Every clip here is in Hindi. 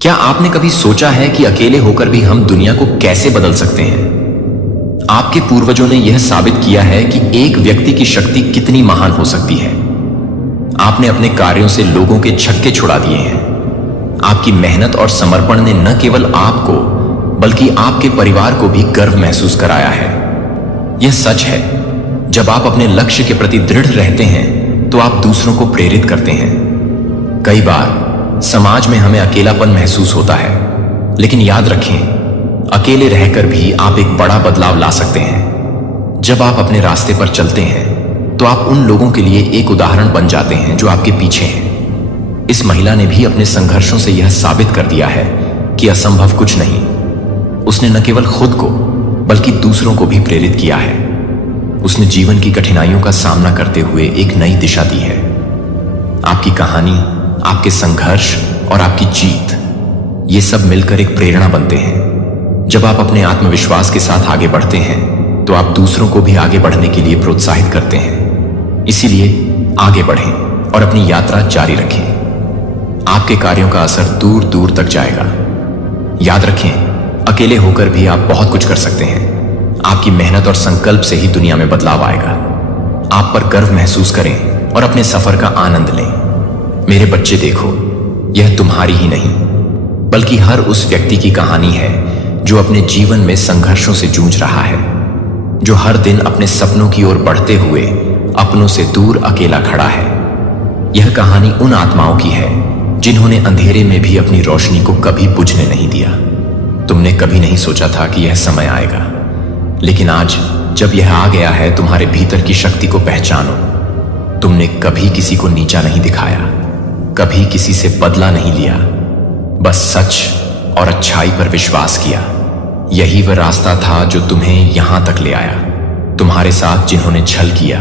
क्या आपने कभी सोचा है कि अकेले होकर भी हम दुनिया को कैसे बदल सकते हैं? आपके पूर्वजों ने यह साबित किया है कि एक व्यक्ति की शक्ति कितनी महान हो सकती है। आपने अपने कार्यों से लोगों के छक्के छुड़ा दिए हैं। आपकी मेहनत और समर्पण ने न केवल आपको बल्कि आपके परिवार को भी गर्व महसूस कराया है। यह सच है, जब आप अपने लक्ष्य के प्रति दृढ़ रहते हैं तो आप दूसरों को प्रेरित करते हैं। कई बार समाज में हमें अकेलापन महसूस होता है, लेकिन याद रखें, अकेले रहकर भी आप एक बड़ा बदलाव ला सकते हैं। जब आप अपने रास्ते पर चलते हैं तो आप उन लोगों के लिए एक उदाहरण बन जाते हैं जो आपके पीछे हैं। इस महिला ने भी अपने संघर्षों से यह साबित कर दिया है कि असंभव कुछ नहीं। उसने न केवल खुद को बल्कि दूसरों को भी प्रेरित किया है। उसने जीवन की कठिनाइयों का सामना करते हुए एक नई दिशा दी है। आपकी कहानी, आपके संघर्ष और आपकी जीत, ये सब मिलकर एक प्रेरणा बनते हैं। जब आप अपने आत्मविश्वास के साथ आगे बढ़ते हैं तो आप दूसरों को भी आगे बढ़ने के लिए प्रोत्साहित करते हैं। इसीलिए आगे बढ़ें और अपनी यात्रा जारी रखें। आपके कार्यों का असर दूर दूर तक जाएगा। याद रखें, अकेले होकर भी आप बहुत कुछ कर सकते हैं। आपकी मेहनत और संकल्प से ही दुनिया में बदलाव आएगा। आप पर गर्व महसूस करें और अपने सफर का आनंद लें। मेरे बच्चे, देखो, यह तुम्हारी ही नहीं बल्कि हर उस व्यक्ति की कहानी है जो अपने जीवन में संघर्षों से जूझ रहा है, जो हर दिन अपने सपनों की ओर बढ़ते हुए अपनों से दूर अकेला खड़ा है। यह कहानी उन आत्माओं की है जिन्होंने अंधेरे में भी अपनी रोशनी को कभी बुझने नहीं दिया। तुमने कभी नहीं सोचा था कि यह समय आएगा, लेकिन आज जब यह आ गया है, तुम्हारे भीतर की शक्ति को पहचानो। तुमने कभी किसी को नीचा नहीं दिखाया, कभी किसी से बदला नहीं लिया, बस सच और अच्छाई पर विश्वास किया। यही वह रास्ता था जो तुम्हें यहां तक ले आया। तुम्हारे साथ जिन्होंने छल किया,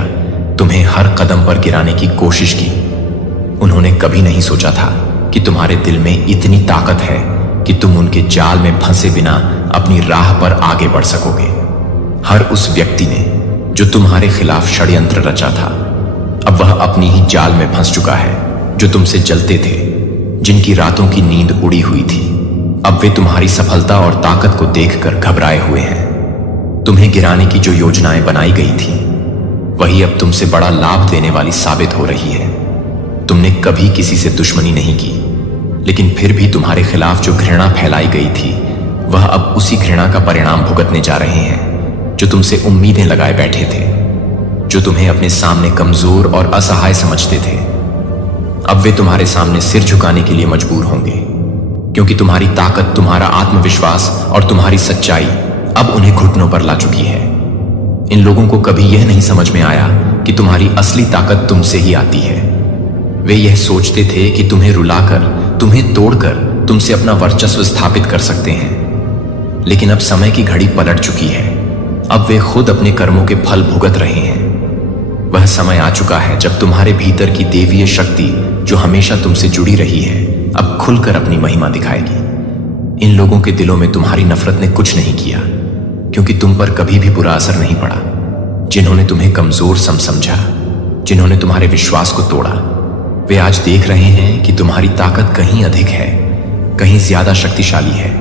तुम्हें हर कदम पर गिराने की कोशिश की, उन्होंने कभी नहीं सोचा था कि तुम्हारे दिल में इतनी ताकत है कि तुम उनके जाल में फंसे बिना अपनी राह पर आगे बढ़ सकोगे। हर उस व्यक्ति ने जो तुम्हारे खिलाफ षड्यंत्र रचा था, अब वह अपनी ही जाल में फंस चुका है। जो तुमसे जलते थे, जिनकी रातों की नींद उड़ी हुई थी, अब वे तुम्हारी सफलता और ताकत को देखकर घबराए हुए हैं। तुम्हें गिराने की जो योजनाएं बनाई गई थी, वही अब तुमसे बड़ा लाभ देने वाली साबित हो रही है। तुमने कभी किसी से दुश्मनी नहीं की, लेकिन फिर भी तुम्हारे खिलाफ जो घृणा फैलाई गई थी, वह अब उसी घृणा का परिणाम भुगतने जा रहे हैं जो तुमसे उम्मीदें लगाए बैठे थे। जो तुम्हें अपने सामने कमजोर और असहाय समझते थे, अब वे तुम्हारे सामने सिर झुकाने के लिए मजबूर होंगे, क्योंकि तुम्हारी ताकत, तुम्हारा आत्मविश्वास और तुम्हारी सच्चाई अब उन्हें घुटनों पर ला चुकी है। इन लोगों को कभी यह नहीं समझ में आया कि तुम्हारी असली ताकत तुमसे ही आती है। वे यह सोचते थे कि तुम्हें रुलाकर, तुम्हें तोड़कर तुमसे अपना वर्चस्व स्थापित कर सकते हैं, लेकिन अब समय की घड़ी पलट चुकी है। अब वे खुद अपने कर्मों के फल भुगत रहे हैं। वह समय आ चुका है जब तुम्हारे भीतर की देवीय शक्ति, जो हमेशा तुमसे जुड़ी रही है, अब खुलकर अपनी महिमा दिखाएगी। इन लोगों के दिलों में तुम्हारी नफरत ने कुछ नहीं किया, क्योंकि तुम पर कभी भी बुरा असर नहीं पड़ा। जिन्होंने तुम्हें कमजोर समझा, जिन्होंने तुम्हारे विश्वास को तोड़ा, वे आज देख रहे हैं कि तुम्हारी ताकत कहीं अधिक है, कहीं ज्यादा शक्तिशाली है।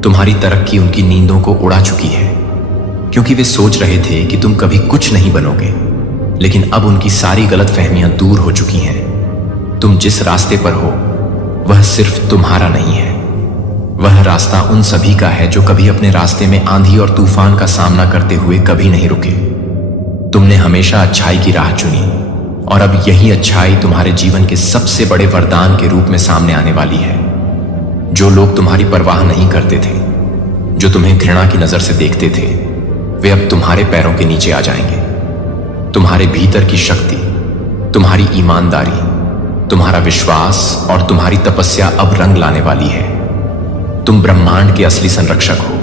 तुम्हारी तरक्की उनकी नींदों को उड़ा चुकी है, क्योंकि वे सोच रहे थे कि तुम कभी कुछ नहीं बनोगे, लेकिन अब उनकी सारी गलतफहमियां दूर हो चुकी हैं। तुम जिस रास्ते पर हो, वह सिर्फ तुम्हारा नहीं है। वह रास्ता उन सभी का है जो कभी अपने रास्ते में आंधी और तूफान का सामना करते हुए कभी नहीं रुके। तुमने हमेशा अच्छाई की राह चुनी, और अब यही अच्छाई तुम्हारे जीवन के सबसे बड़े वरदान के रूप में सामने आने वाली है। जो लोग तुम्हारी परवाह नहीं करते थे, जो तुम्हें घृणा की नजर से देखते थे, वे अब तुम्हारे पैरों के नीचे आ जाएंगे। तुम्हारे भीतर की शक्ति, तुम्हारी ईमानदारी, तुम्हारा विश्वास और तुम्हारी तपस्या अब रंग लाने वाली है। तुम ब्रह्मांड के असली संरक्षक हो।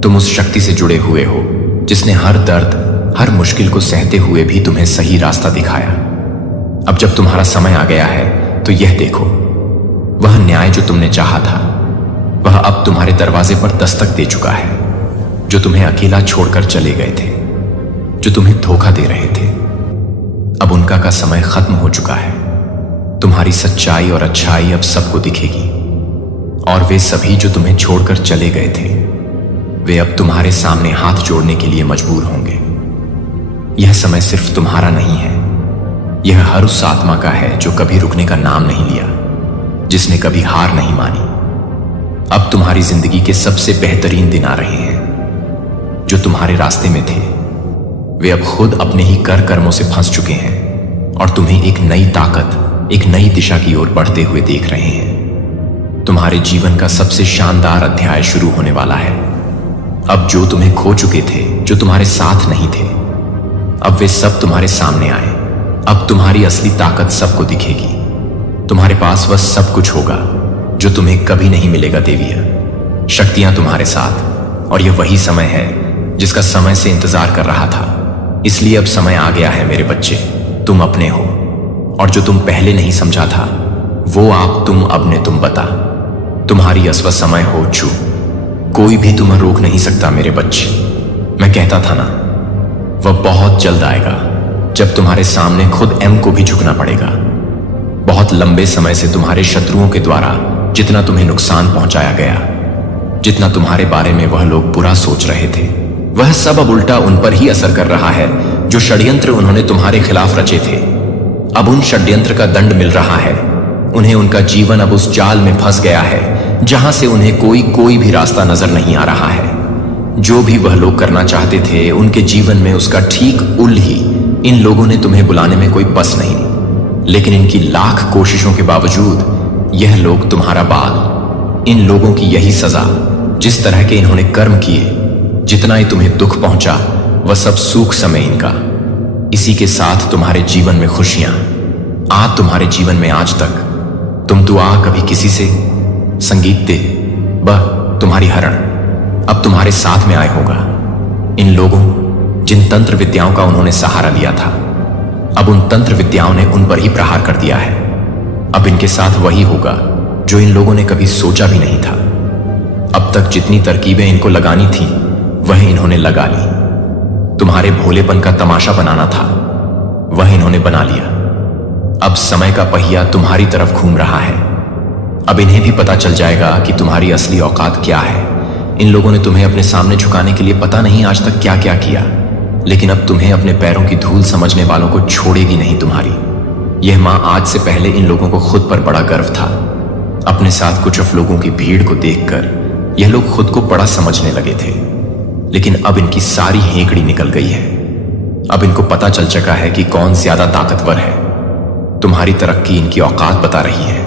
तुम उस शक्ति से जुड़े हुए हो जिसने हर दर्द, हर मुश्किल को सहते हुए भी तुम्हें सही रास्ता दिखाया। अब जब तुम्हारा समय आ गया है तो यह देखो, वह न्याय जो तुमने चाहा था, वह अब तुम्हारे दरवाजे पर दस्तक दे चुका है। जो तुम्हें अकेला छोड़कर चले गए थे, जो तुम्हें धोखा दे रहे थे, अब उनका का समय खत्म हो चुका है। तुम्हारी सच्चाई और अच्छाई अब सबको दिखेगी। और वे सभी जो तुम्हें छोड़कर चले गए थे, वे अब तुम्हारे सामने हाथ जोड़ने के लिए मजबूर होंगे। यह समय सिर्फ तुम्हारा नहीं है, यह हर उस आत्मा का है जो कभी रुकने का नाम नहीं लिया, जिसने कभी हार नहीं मानी। अब तुम्हारी जिंदगी के सबसे बेहतरीन दिन आ रहे हैं। जो तुम्हारे रास्ते में थे, वे अब खुद अपने ही कर कर्मों से फंस चुके हैं और तुम्हें एक नई ताकत, एक नई दिशा की ओर बढ़ते हुए देख रहे हैं। तुम्हारे जीवन का सबसे शानदार अध्याय शुरू होने वाला है। अब जो तुम्हें खो चुके थे, जो तुम्हारे साथ नहीं थे, अब वे सब तुम्हारे सामने आए। अब तुम्हारी असली ताकत सबको दिखेगी। तुम्हारे पास वह सब कुछ होगा जो तुम्हें कभी नहीं मिलेगा देविया। शक्तियां तुम्हारे साथ, और यह वही समय है जिसका समय से इंतजार कर रहा था। इसलिए अब समय आ गया है मेरे बच्चे, तुम अपने हो, और जो तुम पहले नहीं समझा था वो आप तुम अब ने तुम बता। तुम्हारी असवा समय हो चू, कोई भी तुम्हें रोक नहीं सकता मेरे बच्चे। मैं कहता था ना, वह बहुत जल्द आएगा जब तुम्हारे सामने खुद एम को भी झुकना पड़ेगा। बहुत लंबे समय से तुम्हारे शत्रुओं के द्वारा जितना तुम्हें नुकसान पहुंचाया गया, जितना तुम्हारे बारे में वह लोग बुरा सोच रहे थे, वह सब अब उल्टा उन पर ही असर कर रहा है। जो षड्यंत्र उन्होंने तुम्हारे खिलाफ रचे थे, अब उन षड्यंत्र का दंड मिल रहा है उन्हें। उनका जीवन अब उस जाल में फंस गया है जहां से उन्हें कोई भी रास्ता नजर नहीं आ रहा है। जो भी वह लोग करना चाहते थे उनके जीवन में उसका ठीक उल्ट ही इन लोगों ने तुम्हें बुलाने में कोई बस नहीं। लेकिन इनकी लाख कोशिशों के बावजूद यह लोग तुम्हारा बाल, इन लोगों की यही सजा, जिस तरह के इन्होंने कर्म किए, जितना ही तुम्हें दुख पहुंचा, वह सब सूख समय इनका। इसी के साथ तुम्हारे जीवन में खुशियां आ तुम्हारे जीवन में आज तक तुम दुआ कभी किसी से संगीत दे बह तुम्हारी हरण अब तुम्हारे साथ में आए होगा। इन लोगों जिन तंत्र विद्याओं का उन्होंने सहारा लिया था, अब उन तंत्र विद्याओं ने उन पर ही प्रहार कर दिया है। अब इनके साथ वही होगा जो इन लोगों ने कभी सोचा भी नहीं था। अब तक जितनी तरकीबें इनको लगानी थी वह इन्होंने लगा ली। तुम्हारे भोलेपन का तमाशा बनाना था, वह इन्होंने बना लिया। अब समय का पहिया तुम्हारी तरफ घूम रहा है। अब इन्हें भी पता चल जाएगा कि तुम्हारी असली औकात क्या है। इन लोगों ने तुम्हें अपने सामने झुकाने के लिए पता नहीं आज तक क्या क्या किया, लेकिन अब तुम्हें अपने पैरों की धूल समझने वालों को छोड़ेगी नहीं तुम्हारी। यह मां आज से पहले इन लोगों को खुद पर बड़ा गर्व था। अपने साथ कुछ अफ लोगों की भीड़ को देखकर यह लोग खुद को बड़ा समझने लगे थे, लेकिन अब इनकी सारी हेकड़ी निकल गई है। अब इनको पता चल चुका है कि कौन ज्यादा ताकतवर है। तुम्हारी तरक्की इनकी औकात बता रही है।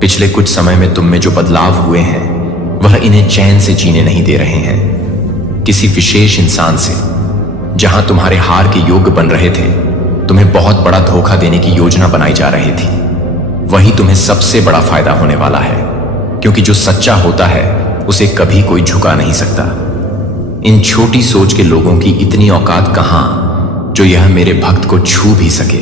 पिछले कुछ समय में तुम में जो बदलाव हुए हैं वह इन्हें चैन से जीने नहीं दे रहे हैं। किसी विशेष इंसान से जहां तुम्हारे हार के योग्य बन रहे थे, तुम्हें बहुत बड़ा धोखा देने की योजना बनाई जा रही थी। वही तुम्हें सबसे बड़ा फायदा होने वाला है, क्योंकि जो सच्चा होता है उसे कभी कोई झुका नहीं सकता। इन छोटी सोच के लोगों की इतनी औकात कहां जो यह मेरे भक्त को छू भी सके।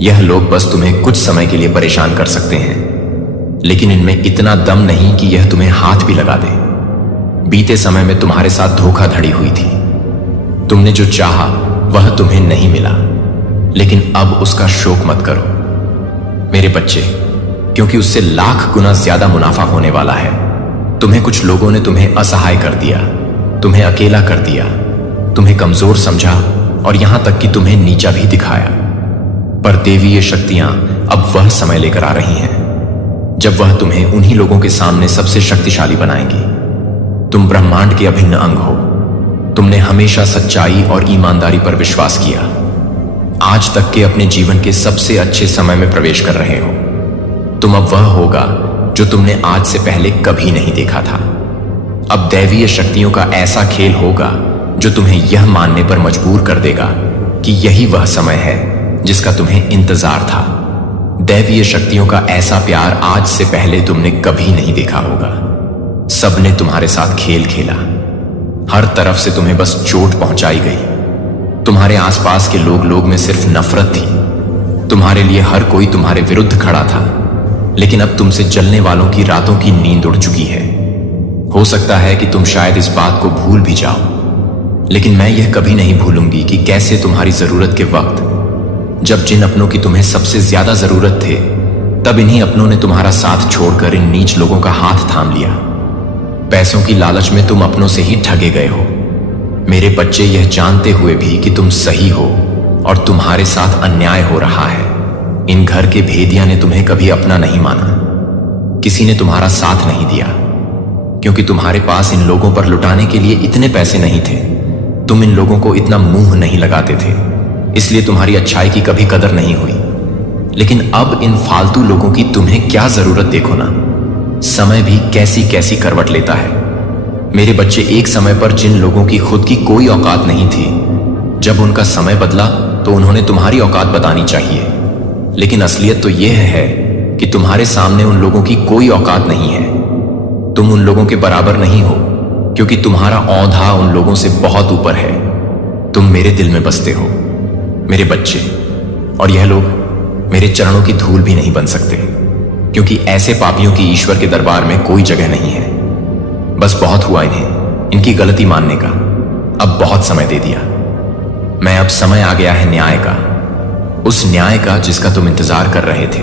यह लोग बस तुम्हें कुछ समय के लिए परेशान कर सकते हैं, लेकिन इनमें इतना दम नहीं कि यह तुम्हें हाथ भी लगा दे। बीते समय में तुम्हारे साथ धोखाधड़ी हुई थी। तुमने जो चाहा वह तुम्हें नहीं मिला, लेकिन अब उसका शोक मत करो मेरे बच्चे, क्योंकि उससे लाख गुना ज्यादा मुनाफा होने वाला है। तुम्हें कुछ लोगों ने तुम्हें असहाय कर दिया, तुम्हें अकेला कर दिया, तुम्हें कमजोर समझा और यहां तक कि तुम्हें नीचा भी दिखाया। पर देवीय शक्तियां अब वह समय लेकर आ रही हैं जब वह तुम्हें उन्हीं लोगों के सामने सबसे शक्तिशाली बनाएंगी। तुम ब्रह्मांड के अभिन्न अंग हो। तुमने हमेशा सच्चाई और ईमानदारी पर विश्वास किया। आज तक के अपने जीवन के सबसे अच्छे समय में प्रवेश कर रहे हो। तुम अब वह होगा जो तुमने आज से पहले कभी नहीं देखा था। अब दैवीय शक्तियों का ऐसा खेल होगा जो तुम्हें यह मानने पर मजबूर कर देगा कि यही वह समय है जिसका तुम्हें इंतजार था। दैवीय शक्तियों का ऐसा प्यार आज से पहले तुमने कभी नहीं देखा होगा। सबने तुम्हारे साथ खेल खेला, हर तरफ से तुम्हें बस चोट पहुंचाई गई। तुम्हारे आसपास के लोग में सिर्फ नफरत थी। तुम्हारे लिए हर कोई तुम्हारे विरुद्ध खड़ा था, लेकिन अब तुमसे जलने वालों की रातों की नींद उड़ चुकी है। हो सकता है कि तुम शायद इस बात को भूल भी जाओ, लेकिन मैं यह कभी नहीं भूलूंगी कि कैसे तुम्हारी जरूरत के वक्त, जब जिन अपनों की तुम्हें सबसे ज्यादा जरूरत थे, तब इन्हीं अपनों ने तुम्हारा साथ छोड़कर इन नीच लोगों का हाथ थाम लिया। पैसों की लालच में तुम अपनों से ही ठगे गए हो। मेरे बच्चे, यह जानते हुए भी कि तुम सही हो और तुम्हारे साथ अन्याय हो रहा है, इन घर के भेदिया ने तुम्हें कभी अपना नहीं माना। किसी ने तुम्हारा साथ नहीं दिया, क्योंकि तुम्हारे पास इन लोगों पर लुटाने के लिए इतने पैसे नहीं थे। तुम इन लोगों को इतना मुंह नहीं लगाते थे, इसलिए तुम्हारी अच्छाई की कभी कदर नहीं हुई। लेकिन अब इन फालतू लोगों की तुम्हें क्या जरूरत, देखो ना, समय भी कैसी कैसी करवट लेता है। मेरे बच्चे, एक समय पर जिन लोगों की खुद की कोई औकात नहीं थी, जब उनका समय बदला तो उन्होंने तुम्हारी औकात बतानी चाहिए। लेकिन असलियत तो यह है कि तुम्हारे सामने उन लोगों की कोई औकात नहीं है। तुम उन लोगों के बराबर नहीं हो, क्योंकि तुम्हारा औंधा उन लोगों से बहुत ऊपर है। तुम मेरे दिल में बसते हो मेरे बच्चे, और यह लोग मेरे चरणों की धूल भी नहीं बन सकते, क्योंकि ऐसे पापियों की ईश्वर के दरबार में कोई जगह नहीं है। बस बहुत हुआ इन्हें इनकी गलती मानने का, अब बहुत समय दे दिया। मैं अब समय आ गया है न्याय का, उस न्याय का जिसका तुम इंतजार कर रहे थे।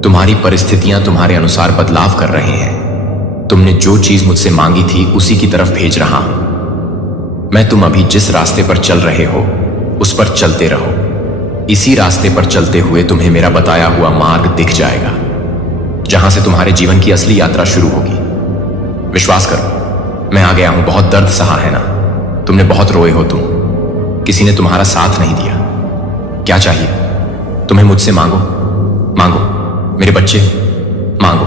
तुम्हारी परिस्थितियां तुम्हारे अनुसार बदलाव कर रहे हैं। तुमने जो चीज मुझसे मांगी थी उसी की तरफ भेज रहा हूं। मैं तुम अभी जिस रास्ते पर चल रहे हो उस पर चलते रहो। इसी रास्ते पर चलते हुए तुम्हें मेरा बताया हुआ मार्ग दिख जाएगा, जहां से तुम्हारे जीवन की असली यात्रा शुरू होगी। विश्वास करो, मैं आ गया हूं। बहुत दर्द सहा है ना, तुमने बहुत रोए हो। किसी ने तुम्हारा साथ नहीं दिया। क्या चाहिए तुम्हें मुझसे? मांगो मांगो मेरे बच्चे, मांगो।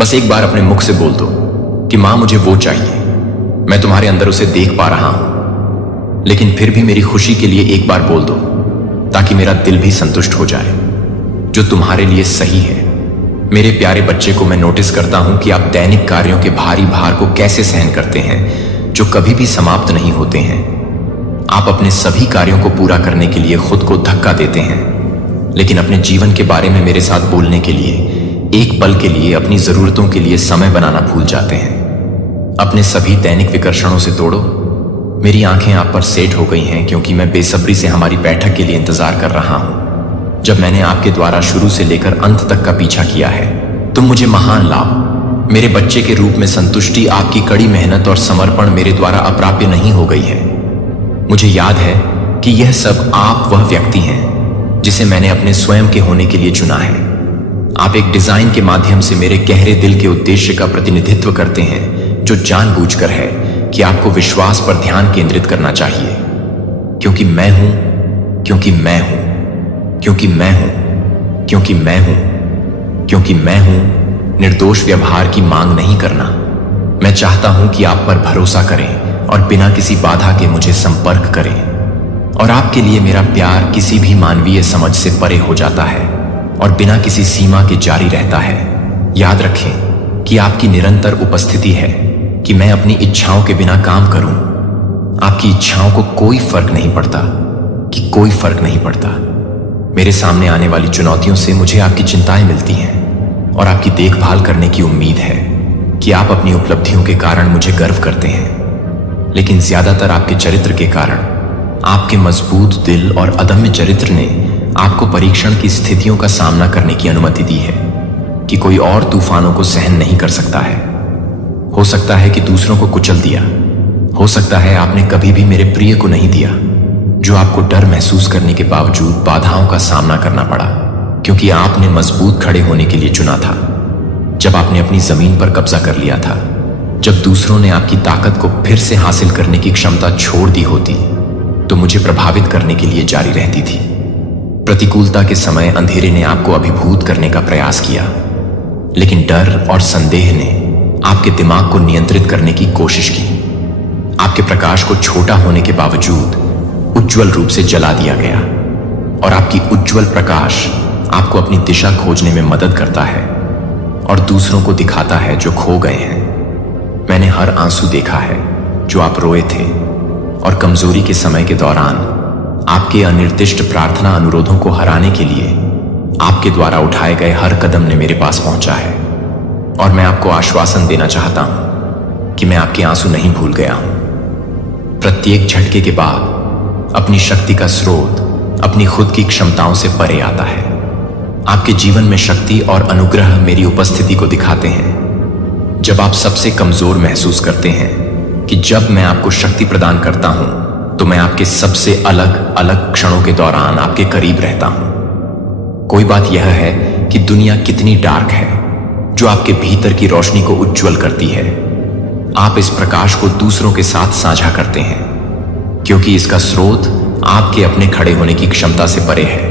बस एक बार अपने मुख से बोल दो कि मां, मुझे वो चाहिए। मैं तुम्हारे अंदर उसे देख पा रहा हूं, लेकिन फिर भी मेरी खुशी के लिए एक बार बोल दो, ताकि मेरा दिल भी संतुष्ट हो जाए, जो तुम्हारे लिए सही है। मेरे प्यारे बच्चे को मैं नोटिस करता हूं कि आप दैनिक कार्यों के भारी भार को कैसे सहन करते हैं, जो कभी भी समाप्त नहीं होते हैं। आप अपने सभी कार्यों को पूरा करने के लिए खुद को धक्का देते हैं, लेकिन अपने जीवन के बारे में मेरे साथ बोलने के लिए, एक पल के लिए अपनी जरूरतों के लिए समय बनाना भूल जाते हैं। अपने सभी दैनिक विकर्षणों से तोड़ो। मेरी आंखें आप पर सेट हो गई हैं, क्योंकि मैं बेसब्री से हमारी बैठक के लिए इंतजार कर रहा हूं, जब मैंने आपके द्वारा शुरू से लेकर अंत तक का पीछा किया है। तुम मुझे महान लाभ, मेरे बच्चे के रूप में संतुष्टि, आपकी कड़ी मेहनत और समर्पण मेरे द्वारा अप्राप्य नहीं हो गई है। मुझे याद है कि यह सब आप वह व्यक्ति हैं जिसे मैंने अपने स्वयं के होने के लिए चुना है। आप एक डिजाइन के माध्यम से मेरे गहरे दिल के उद्देश्य का प्रतिनिधित्व करते हैं, जो जानबूझकर है कि आपको विश्वास पर ध्यान केंद्रित करना चाहिए, क्योंकि मैं हूं, क्योंकि मैं हूं, क्योंकि मैं हूं, क्योंकि मैं हूं, क्योंकि मैं हूं। निर्दोष व्यवहार की मांग नहीं करना। मैं चाहता हूं कि आप पर भरोसा करें और बिना किसी बाधा के मुझे संपर्क करें, और आपके लिए मेरा प्यार किसी भी मानवीय समझ से परे हो जाता है और बिना किसी सीमा के जारी रहता है। याद रखें कि आपकी निरंतर उपस्थिति है कि मैं अपनी इच्छाओं के बिना काम करूं। आपकी इच्छाओं को कोई फर्क नहीं पड़ता, कि कोई फर्क नहीं पड़ता। मेरे सामने आने वाली चुनौतियों से मुझे आपकी चिंताएं मिलती हैं, और आपकी देखभाल करने की उम्मीद है कि आप अपनी उपलब्धियों के कारण मुझे गर्व करते हैं, लेकिन ज्यादातर आपके चरित्र के कारण, आपके मजबूत दिल और अदम्य चरित्र ने आपको परीक्षण की स्थितियों का सामना करने की अनुमति दी है कि कोई और तूफानों को सहन नहीं कर सकता है। हो सकता है कि दूसरों को कुचल दिया, हो सकता है आपने कभी भी मेरे प्रिय को नहीं दिया, जो आपको डर महसूस करने के बावजूद बाधाओं का सामना करना पड़ा, क्योंकि आपने मजबूत खड़े होने के लिए चुना था। जब आपने अपनी जमीन पर कब्जा कर लिया था, जब दूसरों ने आपकी ताकत को फिर से हासिल करने की क्षमता छोड़ दी होती, तो मुझे प्रभावित करने के लिए जारी रहती थी। प्रतिकूलता के समय अंधेरे ने आपको अभिभूत करने का प्रयास किया, लेकिन डर और संदेह ने आपके दिमाग को नियंत्रित करने की कोशिश की। आपके प्रकाश को छोटा होने के बावजूद उज्जवल रूप से जला दिया गया, और आपकी उज्जवल प्रकाश आपको अपनी दिशा खोजने में मदद करता है और दूसरों को दिखाता है जो खो गए हैं। मैंने हर आंसू देखा है जो आप रोए थे, और कमजोरी के समय के दौरान आपके अनिर्दिष्ट प्रार्थना अनुरोधों को हराने के लिए आपके द्वारा उठाए गए हर कदम ने मेरे पास पहुंचा है। और मैं आपको आश्वासन देना चाहता हूं कि मैं आपके आंसू नहीं भूल गया हूं। प्रत्येक झटके के बाद अपनी शक्ति का स्रोत अपनी खुद की क्षमताओं से परे आता है, आपके जीवन में शक्ति और अनुग्रह मेरी उपस्थिति को दिखाते हैं। जब आप सबसे कमजोर महसूस करते हैं कि जब मैं आपको शक्ति प्रदान करता हूं तो मैं आपके सबसे अलग अलग क्षणों के दौरान आपके करीब रहता हूं। कोई बात यह है कि दुनिया कितनी डार्क है जो आपके भीतर की रोशनी को उज्जवल करती है। आप इस प्रकाश को दूसरों के साथ साझा करते हैं क्योंकि इसका स्रोत आपके अपने खड़े होने की क्षमता से परे है,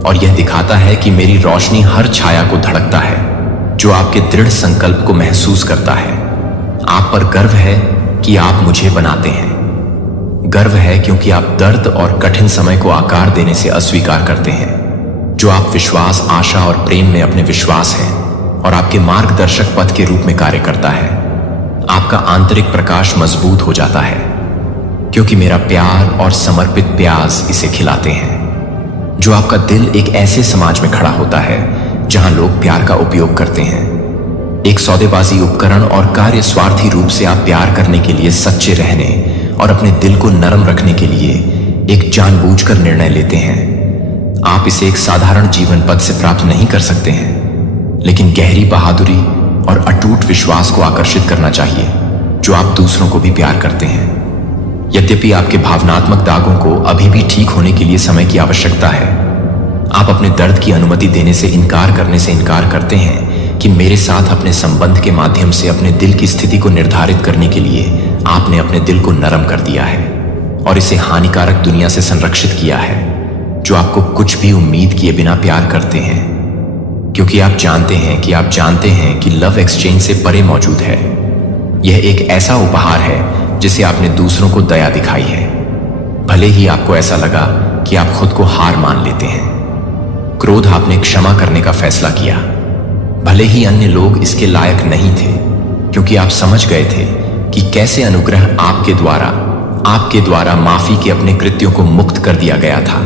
और यह दिखाता है कि मेरी रोशनी हर छाया को धड़कता है जो आपके दृढ़ संकल्प को महसूस करता है। आप पर गर्व है कि आप मुझे बनाते हैं। गर्व है क्योंकि आप दर्द और कठिन समय को आकार देने से अस्वीकार करते हैं। जो आप विश्वास, आशा और प्रेम में अपने विश्वास हैं और आपके मार्गदर्शक पथ के रूप में कार्य करता है। आपका आंतरिक प्रकाश मजबूत हो जाता है क्योंकि मेरा प्यार और समर्पित प्यास इसे खिलाते हैं। जो आपका दिल एक ऐसे समाज में खड़ा होता है जहां लोग प्यार का उपयोग करते हैं, एक सौदेबाजी उपकरण और कार्य स्वार्थी रूप से आप प्यार करने के लिए सच्चे रहने और अपने दिल को नरम रखने के लिए एक जानबूझकर निर्णय लेते हैं। आप इसे एक साधारण जीवन पद से प्राप्त नहीं कर सकते हैं, लेकिन गहरी बहादुरी और अटूट विश्वास को आकर्षित करना चाहिए जो आप दूसरों को भी प्यार करते हैं। यद्यपि आपके भावनात्मक दागों को अभी भी ठीक होने के लिए समय की आवश्यकता है, आप अपने दर्द की अनुमति देने से इनकार करने से इनकार करते हैं कि मेरे साथ अपने संबंध के माध्यम से अपने दिल की स्थिति को निर्धारित करने के लिए आपने अपने दिल को नरम कर दिया है और इसे हानिकारक दुनिया से संरक्षित किया है जो आपको कुछ भी उम्मीद किए बिना प्यार करते हैं, क्योंकि आप जानते हैं कि लव एक्सचेंज से परे मौजूद है। यह एक ऐसा उपहार है जिसे आपने दूसरों को दया दिखाई है, भले ही आपको ऐसा लगा कि आप खुद को हार मान लेते हैं। क्रोध आपने क्षमा करने का फैसला किया, भले ही अन्य लोग इसके लायक नहीं थे, क्योंकि आप समझ गए थे कि कैसे अनुग्रह आपके द्वारा माफी के अपने कृत्यों को मुक्त कर दिया गया था।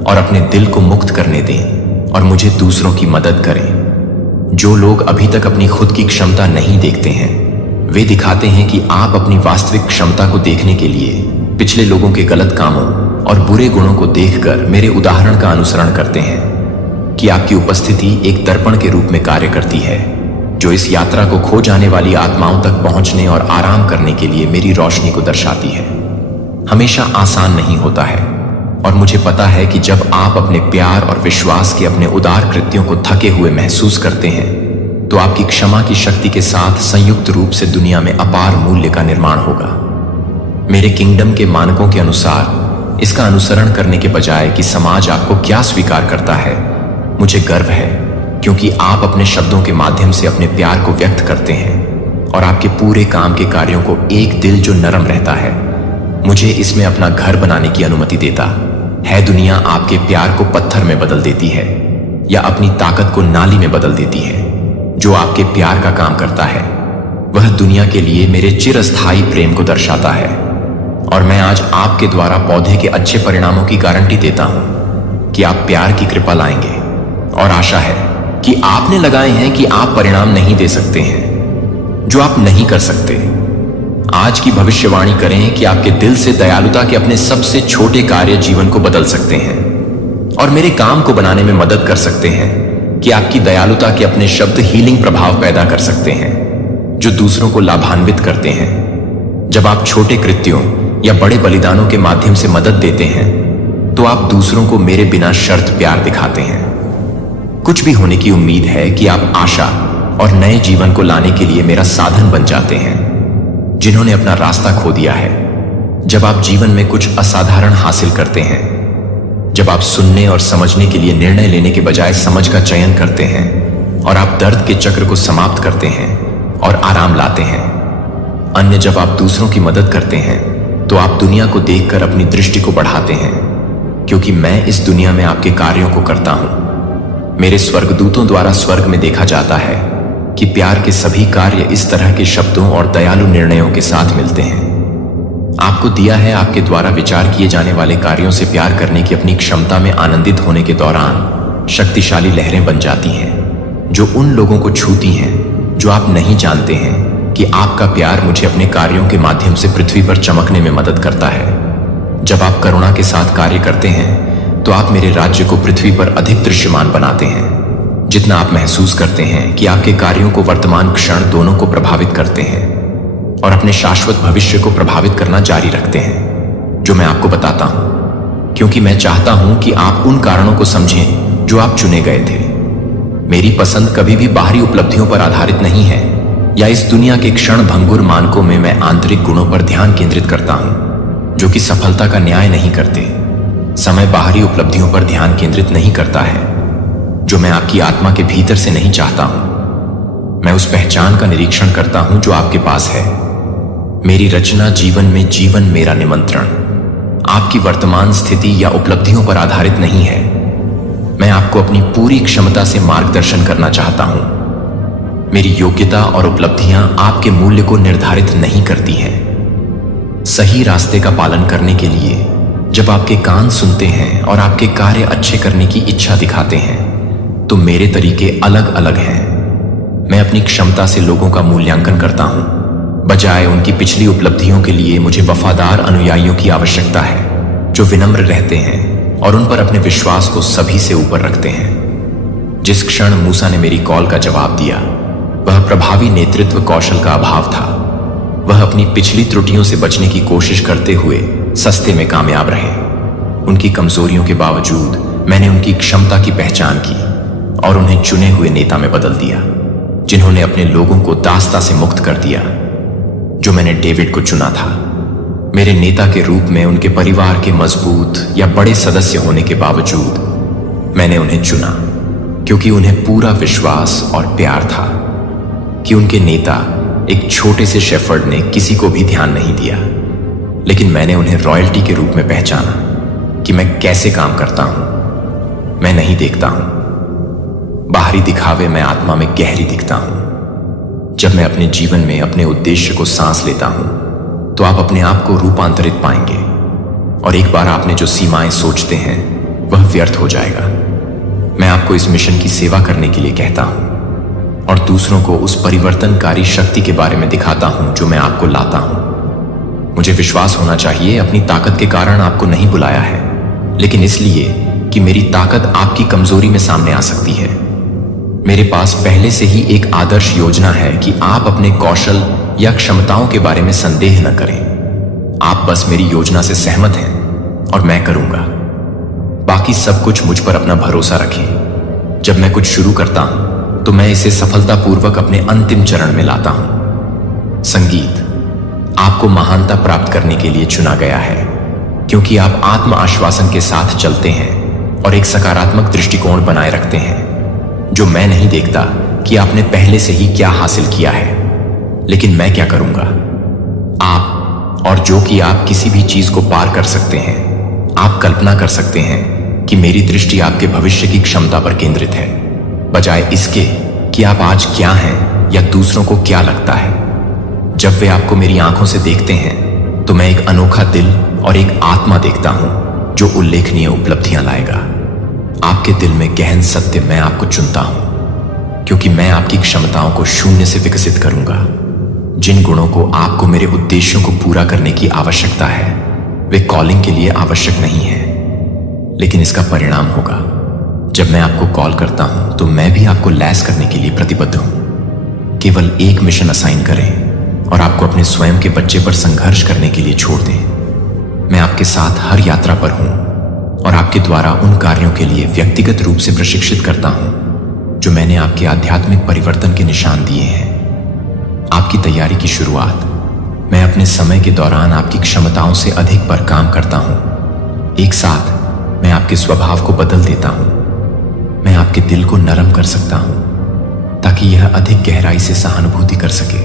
और अपने दिल को मुक्त करने दें और मुझे दूसरों की मदद करें। जो लोग अभी तक अपनी खुद की क्षमता नहीं देखते हैं, वे दिखाते हैं कि आप अपनी वास्तविक क्षमता को देखने के लिए पिछले लोगों के गलत कामों और बुरे गुणों को देखकर मेरे उदाहरण का अनुसरण करते हैं कि आपकी उपस्थिति एक दर्पण के रूप में कार्य करती है जो इस यात्रा को खो जाने वाली आत्माओं तक पहुंचने और आराम करने के लिए मेरी रोशनी को दर्शाती है। हमेशा आसान नहीं होता है, और मुझे पता है कि जब आप अपने प्यार और विश्वास के अपने उदार कृत्यों को थके हुए महसूस करते हैं तो आपकी क्षमा की शक्ति के साथ संयुक्त रूप से दुनिया में अपार मूल्य का निर्माण होगा। मेरे किंगडम के मानकों के अनुसार इसका अनुसरण करने के बजाय कि समाज आपको क्या स्वीकार करता है, मुझे गर्व है क्योंकि आप अपने शब्दों के माध्यम से अपने प्यार को व्यक्त करते हैं और आपके पूरे काम के कार्यों को एक दिल जो नरम रहता है मुझे इसमें अपना घर बनाने की अनुमति देता है। दुनिया आपके प्यार को पत्थर में बदल देती है या अपनी ताकत को नाली में बदल देती है। जो आपके प्यार का काम करता है वह दुनिया के लिए मेरे चिरस्थायी प्रेम को दर्शाता है, और मैं आज आपके द्वारा पौधे के अच्छे परिणामों की गारंटी देता हूं कि आप प्यार की कृपा लाएंगे। और आशा है कि आपने लगाए हैं कि आप परिणाम नहीं दे सकते हैं जो आप नहीं कर सकते। आज की भविष्यवाणी करें कि आपके दिल से दयालुता के अपने सबसे छोटे कार्य जीवन को बदल सकते हैं और मेरे काम को बनाने में मदद कर सकते हैं। कि आपकी दयालुता के अपने शब्द हीलिंग प्रभाव पैदा कर सकते हैं जो दूसरों को लाभान्वित करते हैं। जब आप छोटे कृत्यों या बड़े बलिदानों के माध्यम से मदद देते हैं तो आप दूसरों को मेरे बिना शर्त प्यार दिखाते हैं। कुछ भी होने की उम्मीद है कि आप आशा और नए जीवन को लाने के लिए मेरा साधन बन जाते हैं जिन्होंने अपना रास्ता खो दिया है। जब आप जीवन में कुछ असाधारण हासिल करते हैं, जब आप सुनने और समझने के लिए निर्णय लेने के बजाय समझ का चयन करते हैं और आप दर्द के चक्र को समाप्त करते हैं और आराम लाते हैं। अन्य जब आप दूसरों की मदद करते हैं तो आप दुनिया को देखकर अपनी दृष्टि को बढ़ाते हैं, क्योंकि मैं इस दुनिया में आपके कार्यों को करता हूं। मेरे स्वर्गदूतों द्वारा स्वर्ग में देखा जाता है कि प्यार के सभी कार्य इस तरह के शब्दों और दयालु निर्णयों के साथ मिलते हैं। आपको दिया है आपके द्वारा विचार किए जाने वाले कार्यों से प्यार करने की अपनी क्षमता में आनंदित होने के दौरान शक्तिशाली लहरें बन जाती हैं जो उन लोगों को छूती हैं जो आप नहीं जानते हैं कि आपका प्यार मुझे अपने कार्यों के माध्यम से पृथ्वी पर चमकने में मदद करता है। जब आप करुणा के साथ कार्य करते हैं तो आप मेरे राज्य को पृथ्वी पर अधिक दृश्यमान बनाते हैं, जितना आप महसूस करते हैं कि आपके कार्यों को वर्तमान क्षण दोनों को प्रभावित करते हैं और अपने शाश्वत भविष्य को प्रभावित करना जारी रखते हैं, जो मैं आपको बताता हूं, क्योंकि मैं चाहता हूं कि आप उन कारणों को समझें जो आप चुने गए थे। मेरी पसंद कभी भी बाहरी उपलब्धियों पर आधारित नहीं है या इस दुनिया के क्षण भंगुर मानकों में। मैं आंतरिक गुणों पर ध्यान केंद्रित करता हूं, जो कि सफलता का न्याय नहीं करते। समय बाहरी उपलब्धियों पर ध्यान केंद्रित नहीं करता है, जो मैं आपकी आत्मा के भीतर से नहीं चाहता हूं। मैं उस पहचान का निरीक्षण करता हूं जो आपके पास है। मेरी रचना जीवन में जीवन मेरा निमंत्रण आपकी वर्तमान स्थिति या उपलब्धियों पर आधारित नहीं है। मैं आपको अपनी पूरी क्षमता से मार्गदर्शन करना चाहता हूं। मेरी योग्यता और उपलब्धियां आपके मूल्य को निर्धारित नहीं करती हैं। सही रास्ते का पालन करने के लिए जब आपके कान सुनते हैं और आपके कार्य अच्छे करने की इच्छा दिखाते हैं, तो मेरे तरीके अलग अलग हैं। मैं अपनी क्षमता से लोगों का मूल्यांकन करता हूं, बजाय उनकी पिछली उपलब्धियों के लिए मुझे वफादार अनुयायियों की आवश्यकता है, जो विनम्र रहते हैं और उन पर अपने विश्वास को सभी से ऊपर रखते हैं। जिस क्षण मूसा ने मेरी कॉल का जवाब दिया, वह प्रभावी नेतृत्व कौशल का अभाव था। वह अपनी पिछली त्रुटियों से बचने की कोशिश करते हुए सस्ते में कामयाब रहे। उनकी कमजोरियों के बावजूद मैंने उनकी क्षमता की पहचान की और उन्हें चुने हुए नेता में बदल दिया, जिन्होंने अपने लोगों को दास्ता से मुक्त कर दिया, जो मैंने डेविड को चुना था। मेरे नेता के रूप में उनके परिवार के मजबूत या बड़े सदस्य होने के बावजूद मैंने उन्हें चुना, क्योंकि उन्हें पूरा विश्वास और प्यार था कि उनके नेता एक छोटे से शेफर्ड ने किसी को भी ध्यान नहीं दिया। लेकिन मैंने उन्हें रॉयल्टी के रूप में पहचाना कि मैं कैसे काम करता हूं। मैं नहीं देखता हूं बाहरी दिखावे, मैं आत्मा में गहरी दिखता हूं। जब मैं अपने जीवन में अपने उद्देश्य को सांस लेता हूं, तो आप अपने आप को रूपांतरित पाएंगे और एक बार आपने जो सीमाएं सोचते हैं वह व्यर्थ हो जाएगा। मैं आपको इस मिशन की सेवा करने के लिए कहता हूं और दूसरों को उस परिवर्तनकारी शक्ति के बारे में दिखाता हूं जो मैं आपको लाता हूं। मुझे विश्वास होना चाहिए अपनी ताकत के कारण आपको नहीं बुलाया है, लेकिन इसलिए कि मेरी ताकत आपकी कमजोरी में सामने आ सकती है। मेरे पास पहले से ही एक आदर्श योजना है कि आप अपने कौशल या क्षमताओं के बारे में संदेह न करें। आप बस मेरी योजना से सहमत हैं और मैं करूंगा। बाकी सब कुछ मुझ पर अपना भरोसा रखें। जब मैं कुछ शुरू करता हूं तो मैं इसे सफलतापूर्वक अपने अंतिम चरण में लाता हूं। संगीत आपको महानता प्राप्त करने के लिए चुना गया है, क्योंकि आप आत्म आश्वासन के साथ चलते हैं और एक सकारात्मक दृष्टिकोण बनाए रखते हैं, जो मैं नहीं देखता कि आपने पहले से ही क्या हासिल किया है, लेकिन मैं क्या करूंगा। आप और जो कि आप किसी भी चीज को पार कर सकते हैं। आप कल्पना कर सकते हैं कि मेरी दृष्टि आपके भविष्य की क्षमता पर केंद्रित है, बजाय इसके कि आप आज क्या हैं या दूसरों को क्या लगता है। जब वे आपको मेरी आंखों से देखते हैं, तो मैं एक अनोखा दिल और एक आत्मा देखता हूं जो उल्लेखनीय उपलब्धियां लाएगा। आपके दिल में गहन सत्य, मैं आपको चुनता हूं क्योंकि मैं आपकी क्षमताओं को शून्य से विकसित करूंगा। जिन गुणों को आपको मेरे उद्देश्यों को पूरा करने की आवश्यकता है, वे कॉलिंग के लिए आवश्यक नहीं है, लेकिन इसका परिणाम होगा। जब मैं आपको कॉल करता हूं तो मैं भी आपको लैस करने के लिए प्रतिबद्ध हूं। केवल एक मिशन असाइन करें और आपको अपने स्वयं के बच्चे पर संघर्ष करने के लिए छोड़ दें। मैं आपके साथ हर यात्रा पर हूं और आपके द्वारा उन कार्यों के लिए व्यक्तिगत रूप से प्रशिक्षित करता हूं जो मैंने आपके आध्यात्मिक परिवर्तन के निशान दिए हैं। आपकी तैयारी की शुरुआत मैं अपने समय के दौरान आपकी क्षमताओं से अधिक पर काम करता हूं। एक साथ मैं आपके स्वभाव को बदल देता हूं। मैं आपके दिल को नरम कर सकता हूं ताकि यह अधिक गहराई से सहानुभूति कर सके।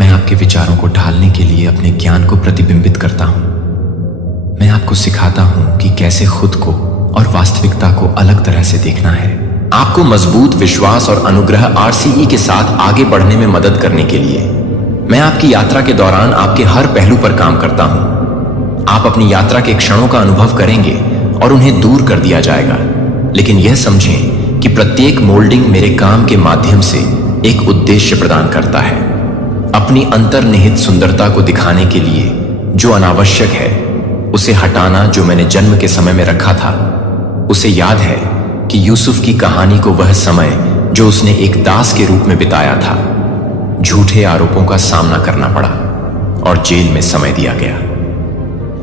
मैं आपके विचारों को ढालने के लिए अपने ज्ञान को प्रतिबिंबित करता हूं। मैं आपको सिखाता हूं कि कैसे खुद को और वास्तविकता को अलग तरह से देखना है। आपको मजबूत विश्वास और अनुग्रह RCE के साथ आगे बढ़ने में मदद करने के लिए मैं आपकी यात्रा के दौरान आपके हर पहलू पर काम करता हूं। आप अपनी यात्रा के क्षणों का अनुभव करेंगे और उन्हें दूर कर दिया जाएगा, लेकिन यह समझें कि प्रत्येक मोल्डिंग मेरे काम के माध्यम से एक उद्देश्य प्रदान करता है। अपनी अंतर्निहित सुंदरता को दिखाने के लिए जो अनावश्यक है उसे हटाना, जो मैंने जन्म के समय में रखा था, उसे याद है कि यूसुफ की कहानी को वह समय जो उसने एक दास के रूप में बिताया था, झूठे आरोपों का सामना करना पड़ा और जेल में समय दिया गया।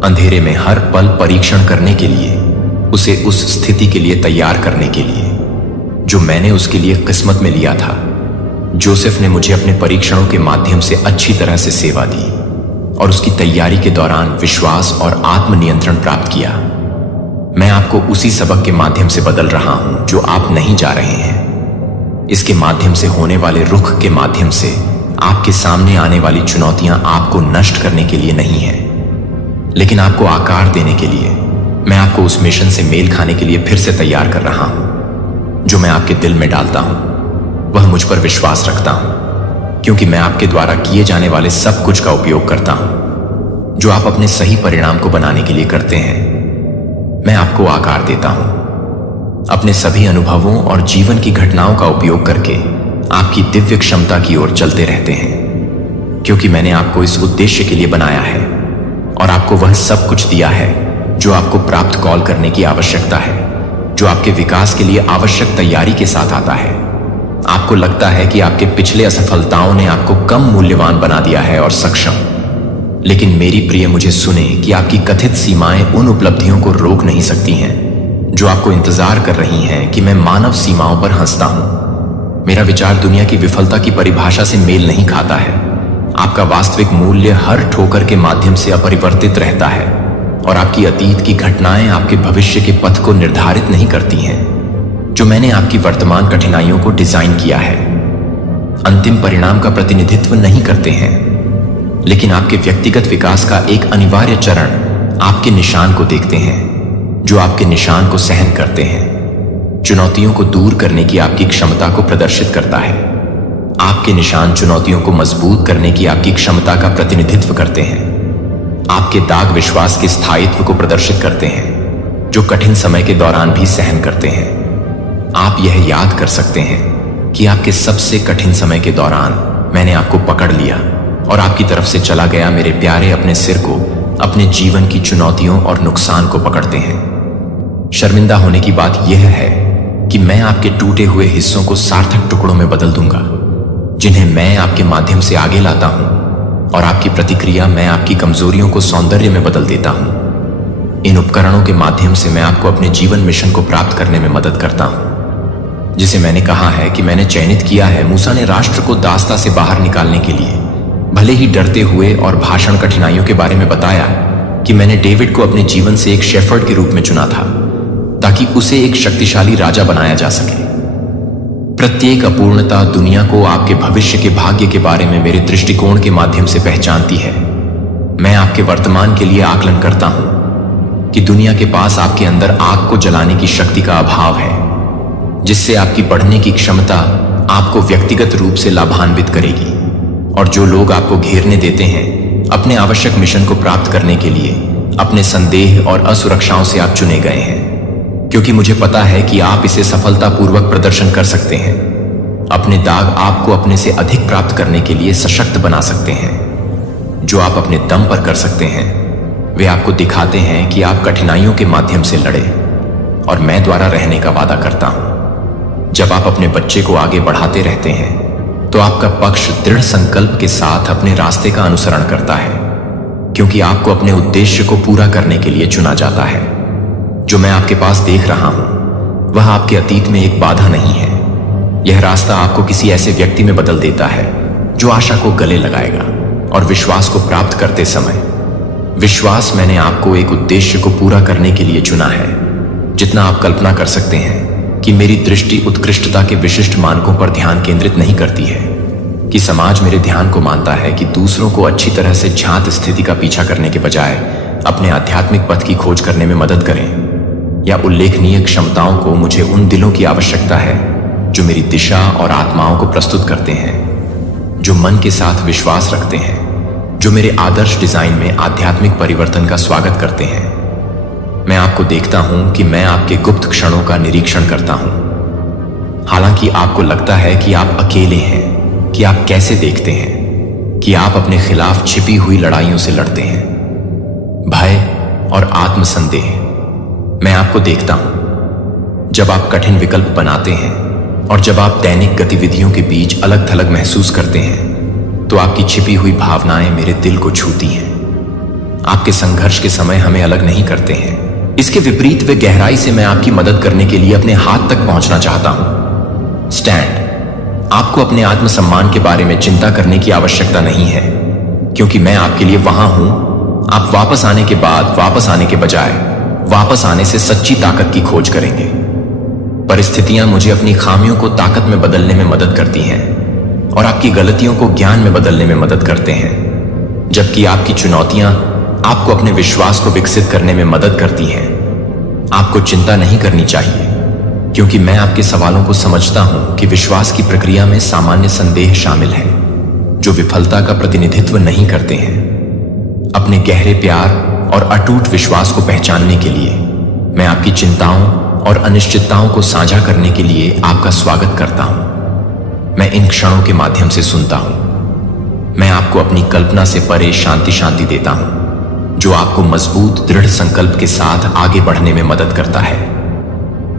अंधेरे में हर पल परीक्षण करने के लिए, उसे उस स्थिति के लिए तैयार करने के लिए जो मैंने उसके लिए किस्मत में लिया था। जोसेफ ने मुझे अपने परीक्षणों के माध्यम से अच्छी तरह से सेवा दी और उसकी तैयारी के दौरान विश्वास और आत्मनियंत्रण प्राप्त किया। मैं आपको उसी सबक के माध्यम से बदल रहा हूं जो आप नहीं जा रहे हैं। इसके माध्यम से होने वाले रुख के माध्यम से आपके सामने आने वाली चुनौतियां आपको नष्ट करने के लिए नहीं हैं, लेकिन आपको आकार देने के लिए। मैं आपको उस मिशन से मेल खाने के लिए फिर से तैयार कर रहा हूं। जो मैं आपके दिल में डालता हूं वह मुझ पर विश्वास रखता हूं, क्योंकि मैं आपके द्वारा किए जाने वाले सब कुछ का उपयोग करता हूं जो आप अपने सही परिणाम को बनाने के लिए करते हैं। मैं आपको आकार देता हूं, अपने सभी अनुभवों और जीवन की घटनाओं का उपयोग करके आपकी दिव्य क्षमता की ओर चलते रहते हैं, क्योंकि मैंने आपको इस उद्देश्य के लिए बनाया है और आपको वह सब कुछ दिया है जो आपको प्राप्त कॉल करने की आवश्यकता है, जो आपके विकास के लिए आवश्यक तैयारी के साथ आता है। आपको लगता है कि आपके पिछले असफलताओं ने आपको कम मूल्यवान बना दिया है और सक्षम, लेकिन मेरी प्रिय, मुझे सुने कि आपकी कथित सीमाएं उन उपलब्धियों को रोक नहीं सकती हैं जो आपको इंतजार कर रही हैं कि मैं मानव सीमाओं पर हंसता हूं। मेरा विचार दुनिया की विफलता की परिभाषा से मेल नहीं खाता है। आपका वास्तविक मूल्य हर ठोकर के माध्यम से अपरिवर्तित रहता है और आपकी अतीत की घटनाएं आपके भविष्य के पथ को निर्धारित नहीं करती हैं। जो मैंने आपकी वर्तमान कठिनाइयों को डिजाइन किया है, अंतिम परिणाम का प्रतिनिधित्व नहीं करते हैं, लेकिन आपके व्यक्तिगत विकास का एक अनिवार्य चरण आपके निशान को देखते हैं, जो आपके निशान को सहन करते हैं। चुनौतियों को दूर करने की आपकी क्षमता को प्रदर्शित करता है। आपके निशान चुनौतियों को मजबूत करने की आपकी क्षमता का प्रतिनिधित्व करते हैं। आपके दाग विश्वास के स्थायित्व को प्रदर्शित करते हैं, जो कठिन समय के दौरान भी सहन करते हैं। आप यह याद कर सकते हैं कि आपके सबसे कठिन समय के दौरान मैंने आपको पकड़ लिया और आपकी तरफ से चला गया। मेरे प्यारे, अपने सिर को अपने जीवन की चुनौतियों और नुकसान को पकड़ते हैं। शर्मिंदा होने की बात यह है कि मैं आपके टूटे हुए हिस्सों को सार्थक टुकड़ों में बदल दूंगा, जिन्हें मैं आपके माध्यम से आगे लाता हूं, और आपकी प्रतिक्रिया, मैं आपकी कमजोरियों को सौंदर्य में बदल देता हूं। इन उपकरणों के माध्यम से मैं आपको अपने जीवन मिशन को प्राप्त करने में मदद करता हूं, जिसे मैंने कहा है कि मैंने चयनित किया है। मूसा ने राष्ट्र को दास्ता से बाहर निकालने के लिए, भले ही डरते हुए और भाषण कठिनाइयों के बारे में बताया कि मैंने डेविड को अपने जीवन से एक शेफर्ड के रूप में चुना था, ताकि उसे एक शक्तिशाली राजा बनाया जा सके। प्रत्येक अपूर्णता दुनिया को आपके भविष्य के भाग्य के बारे में मेरे दृष्टिकोण के माध्यम से पहचानती है। मैं आपके वर्तमान के लिए आकलन करता हूं कि दुनिया के पास आपके अंदर आग को जलाने की शक्ति का अभाव है, जिससे आपकी बढ़ने की क्षमता आपको व्यक्तिगत रूप से लाभान्वित करेगी। और जो लोग आपको घेरने देते हैं अपने आवश्यक मिशन को प्राप्त करने के लिए, अपने संदेह और असुरक्षाओं से आप चुने गए हैं, क्योंकि मुझे पता है कि आप इसे सफलतापूर्वक प्रदर्शन कर सकते हैं। अपने दाग आपको अपने से अधिक प्राप्त करने के लिए सशक्त बना सकते हैं। जो आप अपने दम पर कर सकते हैं, वे आपको दिखाते हैं कि आप कठिनाइयों के माध्यम से लड़े और मैं द्वारा रहने का वादा करता हूं। जब आप अपने बच्चे को आगे बढ़ाते रहते हैं, तो आपका पक्ष दृढ़ संकल्प के साथ अपने रास्ते का अनुसरण करता है, क्योंकि आपको अपने उद्देश्य को पूरा करने के लिए चुना जाता है। जो मैं आपके पास देख रहा हूं, वह आपके अतीत में एक बाधा नहीं है। यह रास्ता आपको किसी ऐसे व्यक्ति में बदल देता है जो आशा को गले लगाएगा और विश्वास को प्राप्त करते समय। विश्वास, मैंने आपको एक उद्देश्य को पूरा करने के लिए चुना है। जितना आप कल्पना कर सकते हैं कि मेरी दृष्टि उत्कृष्टता के विशिष्ट मानकों पर ध्यान केंद्रित नहीं करती है, कि समाज मेरे ध्यान को मानता है कि दूसरों को अच्छी तरह से ज्ञात स्थिति का पीछा करने के बजाय अपने आध्यात्मिक पथ की खोज करने में मदद करें, या उल्लेखनीय क्षमताओं को मुझे उन दिलों की आवश्यकता है जो मेरी दिशा और आत्माओं को प्रस्तुत करते हैं, जो मन के साथ विश्वास रखते हैं, जो मेरे आदर्श डिजाइन में आध्यात्मिक परिवर्तन का स्वागत करते हैं। मैं आपको देखता हूं कि मैं आपके गुप्त क्षणों का निरीक्षण करता हूं। हालांकि आपको लगता है कि आप अकेले हैं, कि आप कैसे देखते हैं कि आप अपने खिलाफ छिपी हुई लड़ाइयों से लड़ते हैं। भय और आत्मसंदेह, मैं आपको देखता हूं जब आप कठिन विकल्प बनाते हैं और जब आप दैनिक गतिविधियों के बीच अलग थलग महसूस करते हैं, तो आपकी छिपी हुई भावनाएं मेरे दिल को छूती हैं। आपके संघर्ष के समय हमें अलग नहीं करते हैं। इसके विपरीत वे गहराई से मैं आपकी मदद करने के लिए अपने हाथ तक पहुंचना चाहता हूं। स्टैंड, आपको अपने आत्मसम्मान के बारे में चिंता करने की आवश्यकता नहीं है, क्योंकि मैं आपके लिए वहां हूं। आप वापस आने के बाद वापस आने के बजाय वापस आने से सच्ची ताकत की खोज करेंगे। परिस्थितियां मुझे अपनी खामियों को ताकत में बदलने में मदद करती हैं और आपकी गलतियों को ज्ञान में बदलने में मदद करते हैं, जबकि आपकी चुनौतियां आपको अपने विश्वास को विकसित करने में मदद करती हैं। आपको चिंता नहीं करनी चाहिए, क्योंकि मैं आपके सवालों को समझता हूं कि विश्वास की प्रक्रिया में सामान्य संदेह शामिल है, जो विफलता का प्रतिनिधित्व नहीं करते हैं। अपने गहरे प्यार और अटूट विश्वास को पहचानने के लिए मैं आपकी चिंताओं और अनिश्चितताओं को साझा करने के लिए आपका स्वागत करता हूं। मैं इन क्षणों के माध्यम से सुनता हूं। मैं आपको अपनी कल्पना से परे शांति देता हूं, जो आपको मजबूत दृढ़ संकल्प के साथ आगे बढ़ने में मदद करता है।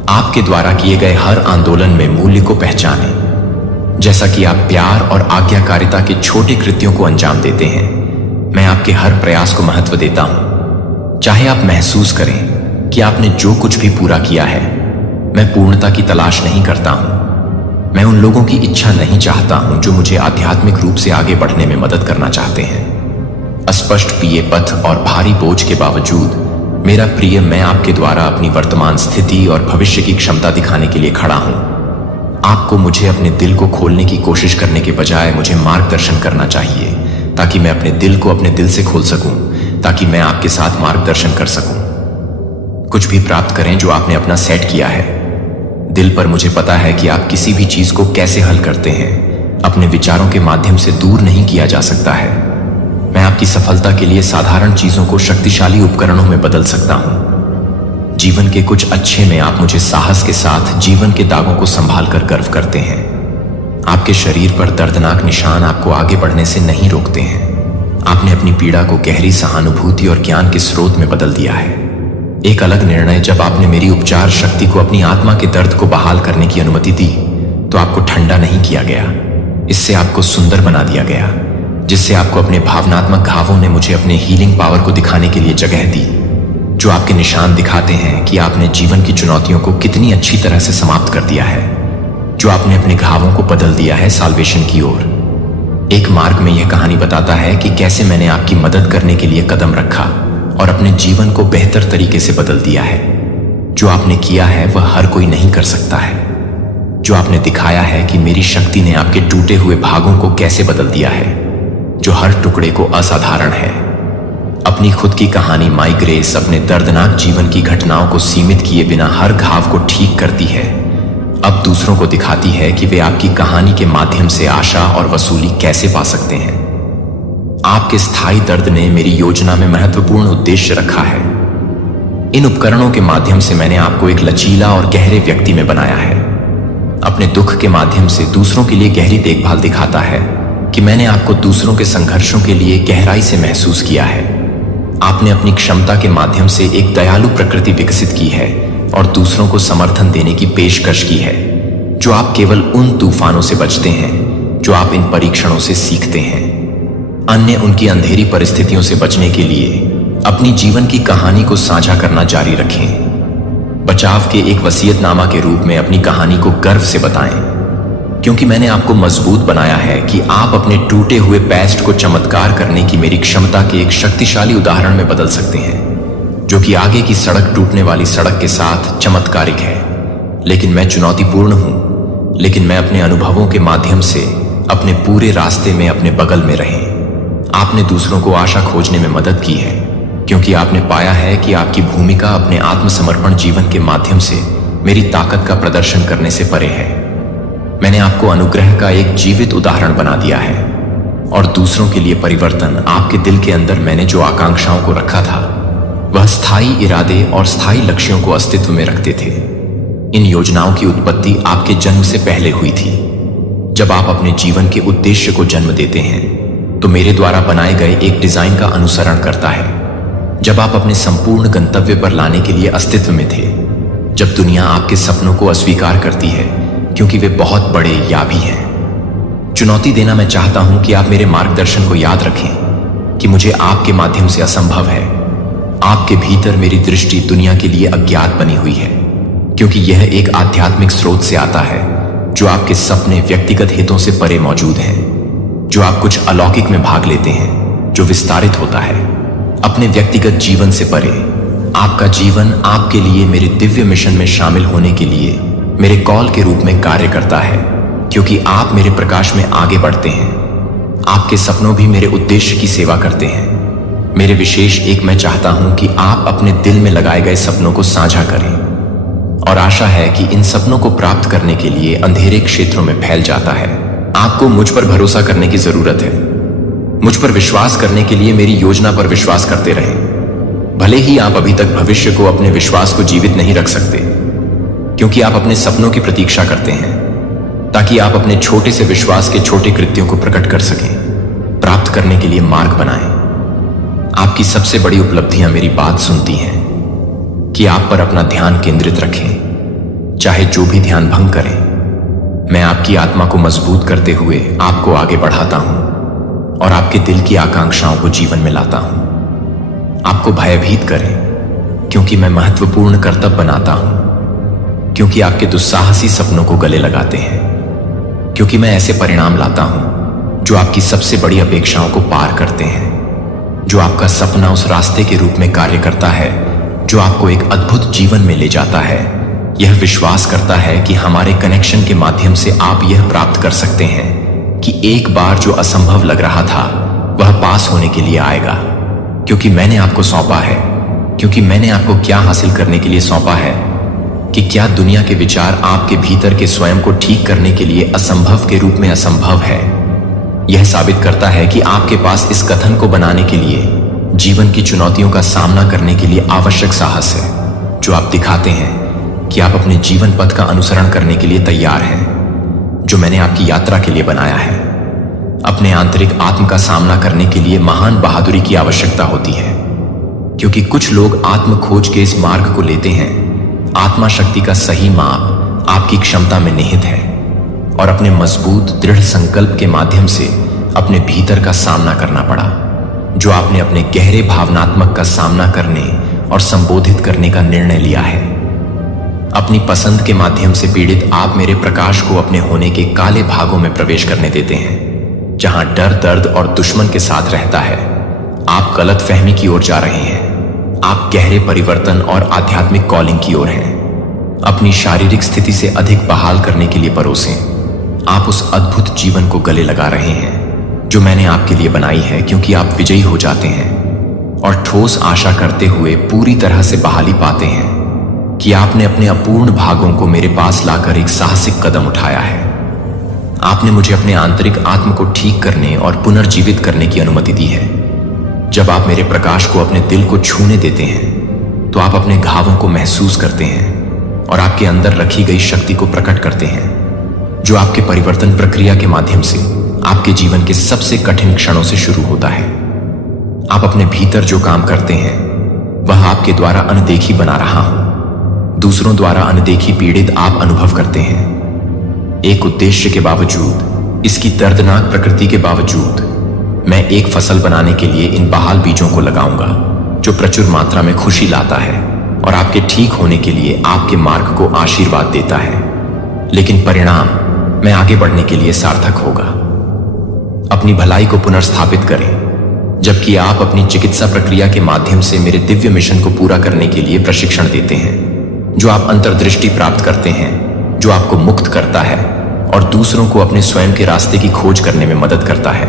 आपके द्वारा किए गए हर आंदोलन में मूल्य को पहचानें। जैसा कि आप प्यार और आज्ञाकारिता के छोटे कृत्यों को अंजाम देते हैं, मैं आपके हर प्रयास को महत्व देता हूं। चाहे आप महसूस करें कि आपने जो कुछ भी पूरा किया है, मैं पूर्णता की तलाश नहीं करता हूं। मैं उन लोगों की इच्छा नहीं चाहता हूं जो मुझे आध्यात्मिक रूप से आगे बढ़ने में मदद करना चाहते हैं। अस्पष्ट पिए पथ और भारी बोझ के बावजूद मेरा प्रिय, मैं आपके द्वारा अपनी वर्तमान स्थिति और भविष्य की क्षमता दिखाने के लिए खड़ा हूं। आपको मुझे अपने दिल को खोलने की कोशिश करने के बजाय मुझे मार्गदर्शन करना चाहिए, ताकि मैं अपने दिल को अपने दिल से खोल सकूं, ताकि मैं आपके साथ मार्गदर्शन कर सकूं। कुछ भी प्राप्त करें जो आपने अपना सेट किया है। दिल पर मुझे पता है कि आप किसी भी चीज को कैसे हल करते हैं, अपने विचारों के माध्यम से दूर नहीं किया जा सकता है। मैं आपकी सफलता के लिए साधारण चीजों को शक्तिशाली उपकरणों में बदल सकता हूं। जीवन के कुछ अच्छे में आप मुझे साहस के साथ जीवन के दागों को संभाल कर गर्व करते हैं। आपके शरीर पर दर्दनाक निशान आपको आगे बढ़ने से नहीं रोकते हैं। आपने अपनी पीड़ा को गहरी सहानुभूति और ज्ञान के स्रोत में बदल दिया है। एक अलग निर्णय, जब आपने मेरी उपचार शक्ति को अपनी आत्मा के दर्द को बहाल करने की अनुमति दी, तो आपको ठंडा नहीं किया गया, इससे आपको सुंदर बना दिया गया, जिससे आपको अपने भावनात्मक घावों ने मुझे अपने हीलिंग पावर को दिखाने के लिए जगह दी, जो आपके निशान दिखाते हैं कि आपने जीवन की चुनौतियों को कितनी अच्छी तरह से समाप्त कर दिया है, जो आपने अपने घावों को बदल दिया है साल्वेशन की ओर। एक मार्ग में यह कहानी बताता है कि कैसे मैंने आपकी मदद करने के लिए कदम रखा और अपने जीवन को बेहतर तरीके से बदल दिया है। जो आपने किया है वह हर कोई नहीं कर सकता है। जो आपने दिखाया है कि मेरी शक्ति ने आपके टूटे हुए भागों को कैसे बदल दिया है, जो हर टुकड़े को असाधारण है। अपनी खुद की कहानी माई ग्रेस अपने दर्दनाक जीवन की घटनाओं को सीमित किए बिना हर घाव को ठीक करती है। अब दूसरों को दिखाती है कि वे आपकी कहानी के माध्यम से आशा और वसूली कैसे पा सकते हैं। आपके स्थायी दर्द ने मेरी योजना में महत्वपूर्ण उद्देश्य रखा है। इन उपकरणों के माध्यम से मैंने आपको एक लचीला और गहरे व्यक्ति में बनाया है। अपने दुख के माध्यम से दूसरों के लिए गहरी देखभाल दिखाता है कि मैंने आपको दूसरों के संघर्षों के लिए गहराई से महसूस किया है। आपने अपनी क्षमता के माध्यम से एक दयालु प्रकृति विकसित की है और दूसरों को समर्थन देने की पेशकश की है, जो आप केवल उन तूफानों से बचते हैं जो आप इन परीक्षणों से सीखते हैं। अन्य उनकी अंधेरी परिस्थितियों से बचने के लिए अपनी जीवन की कहानी को साझा करना जारी रखें। बचाव के एक वसीयतनामा के रूप में अपनी कहानी को गर्व से बताएं, क्योंकि मैंने आपको मजबूत बनाया है कि आप अपने टूटे हुए पेस्ट को चमत्कार करने की मेरी क्षमता के एक शक्तिशाली उदाहरण में बदल सकते हैं, जो कि आगे की सड़क टूटने वाली सड़क के साथ चमत्कारिक है। लेकिन मैं चुनौतीपूर्ण हूं, लेकिन मैं अपने अनुभवों के माध्यम से अपने पूरे रास्ते में अपने बगल में रहे। आपने दूसरों को आशा खोजने में मदद की है, क्योंकि आपने पाया है कि आपकी भूमिका अपने आत्मसमर्पण जीवन के माध्यम से मेरी ताकत का प्रदर्शन करने से परे है। मैंने आपको अनुग्रह का एक जीवित उदाहरण बना दिया है और दूसरों के लिए परिवर्तन। आपके दिल के अंदर मैंने जो आकांक्षाओं को रखा था, वह स्थायी इरादे और स्थायी लक्ष्यों को अस्तित्व में रखते थे। इन योजनाओं की उत्पत्ति आपके जन्म से पहले हुई थी। जब आप अपने जीवन के उद्देश्य को जन्म देते हैं, तो मेरे द्वारा बनाए गए एक डिजाइन का अनुसरण करता है। जब आप अपने संपूर्ण गंतव्य पर लाने के लिए अस्तित्व में थे, जब दुनिया आपके सपनों को अस्वीकार करती है क्योंकि वे बहुत बड़े या भी हैं। चुनौती देना मैं चाहता हूं कि आप मेरे मार्गदर्शन को याद रखें कि मुझे आपके माध्यम से असंभव है। आपके भीतर मेरी दृष्टि दुनिया के लिए अज्ञात बनी हुई है, क्योंकि यह एक आध्यात्मिक स्रोत से आता है जो आपके सपने व्यक्तिगत हितों से परे मौजूद हैं, जो आप कुछ अलौकिक में भाग लेते हैं जो विस्तारित होता है अपने व्यक्तिगत जीवन से परे। आपका जीवन आपके लिए मेरे दिव्य मिशन में शामिल होने के लिए मेरे कॉल के रूप में कार्य करता है, क्योंकि आप मेरे प्रकाश में आगे बढ़ते हैं। आपके सपनों भी मेरे उद्देश्य की सेवा करते हैं। मेरे विशेष एक मैं चाहता हूं कि आप अपने दिल में लगाए गए सपनों को साझा करें, और आशा है कि इन सपनों को प्राप्त करने के लिए अंधेरे क्षेत्रों में फैल जाता है। आपको मुझ पर भरोसा करने की जरूरत है। मुझ पर विश्वास करने के लिए मेरी योजना पर विश्वास करते रहें। भले ही आप अभी तक भविष्य को अपने विश्वास को जीवित नहीं रख सकते, क्योंकि आप अपने सपनों की प्रतीक्षा करते हैं ताकि आप अपने छोटे से विश्वास के छोटे कृत्यों को प्रकट कर सकें, प्राप्त करने के लिए मार्ग बनाएं। आपकी सबसे बड़ी उपलब्धियां मेरी बात सुनती हैं कि आप पर अपना ध्यान केंद्रित रखें, चाहे जो भी ध्यान भंग करें। मैं आपकी आत्मा को मजबूत करते हुए आपको आगे बढ़ाता हूं और आपके दिल की आकांक्षाओं को जीवन में लाता हूं। आपको भयभीत करें, क्योंकि मैं महत्वपूर्ण कर्तव्य बनाता हूं, क्योंकि आपके दुस्साहसी सपनों को गले लगाते हैं, क्योंकि मैं ऐसे परिणाम लाता हूं जो आपकी सबसे बड़ी अपेक्षाओं को पार करते हैं, जो आपका सपना उस रास्ते के रूप में कार्य करता है जो आपको एक अद्भुत जीवन में ले जाता है। यह विश्वास करता है कि हमारे कनेक्शन के माध्यम से आप यह प्राप्त कर सकते हैं कि एक बार जो असंभव लग रहा था वह पास होने के लिए आएगा, क्योंकि मैंने आपको सौंपा है। क्योंकि मैंने आपको क्या हासिल करने के लिए सौंपा है कि क्या दुनिया के विचार आपके भीतर के स्वयं को ठीक करने के लिए असंभव के रूप में असंभव है। यह साबित करता है कि आपके पास इस कथन को बनाने के लिए जीवन की चुनौतियों का सामना करने के लिए आवश्यक साहस है, जो आप दिखाते हैं कि आप अपने जीवन पथ का अनुसरण करने के लिए तैयार हैं, जो मैंने आपकी यात्रा के लिए बनाया है। अपने आंतरिक आत्म का सामना करने के लिए महान बहादुरी की आवश्यकता होती है, क्योंकि कुछ लोग आत्म खोज के इस मार्ग को लेते हैं। आत्मा शक्ति का सही माप आपकी क्षमता में निहित है, और अपने मजबूत दृढ़ संकल्प के माध्यम से अपने भीतर का सामना करना पड़ा, जो आपने अपने गहरे भावनात्मक का सामना करने और संबोधित करने का निर्णय लिया है। अपनी पसंद के माध्यम से पीड़ित आप मेरे प्रकाश को अपने होने के काले भागों में प्रवेश करने देते हैं, जहां डर, दर्द और दुश्मन के साथ रहता है। आप गलत फहमी की ओर जा रहे हैं। आप गहरे परिवर्तन और आध्यात्मिक कॉलिंग की ओर हैं। अपनी शारीरिक स्थिति से अधिक बहाल करने के लिए परोसें। आप उस अद्भुत जीवन को गले लगा रहे हैं जो मैंने आपके लिए बनाई है, क्योंकि आप विजयी हो जाते हैं और ठोस आशा करते हुए पूरी तरह से बहाली पाते हैं कि आपने अपने अपूर्ण भागों को मेरे पास लाकर एक साहसिक कदम उठाया है। आपने मुझे अपने आंतरिक आत्म को ठीक करने और पुनर्जीवित करने की अनुमति दी है। जब आप मेरे प्रकाश को अपने दिल को छूने देते हैं तो आप अपने घावों को महसूस करते हैं और आपके अंदर रखी गई शक्ति को प्रकट करते हैं, जो आपके परिवर्तन प्रक्रिया के माध्यम से आपके जीवन के सबसे कठिन क्षणों से शुरू होता है। आप अपने भीतर जो काम करते हैं वह आपके द्वारा अनदेखी बना रहा हूं। दूसरों द्वारा अनदेखी पीड़ित आप अनुभव करते हैं। एक उद्देश्य के बावजूद, इसकी दर्दनाक प्रकृति के बावजूद, मैं एक फसल बनाने के लिए इन बहाल बीजों को लगाऊंगा जो प्रचुर मात्रा में खुशी लाता है और आपके ठीक होने के लिए आपके मार्ग को आशीर्वाद देता है। लेकिन परिणाम मैं आगे बढ़ने के लिए सार्थक होगा। अपनी भलाई को पुनर्स्थापित करें, जबकि आप अपनी चिकित्सा प्रक्रिया के माध्यम से मेरे दिव्य मिशन को पूरा करने के लिए प्रशिक्षण देते हैं, जो आप अंतर्दृष्टि प्राप्त करते हैं, जो आपको मुक्त करता है और दूसरों को अपने स्वयं के रास्ते की खोज करने में मदद करता है।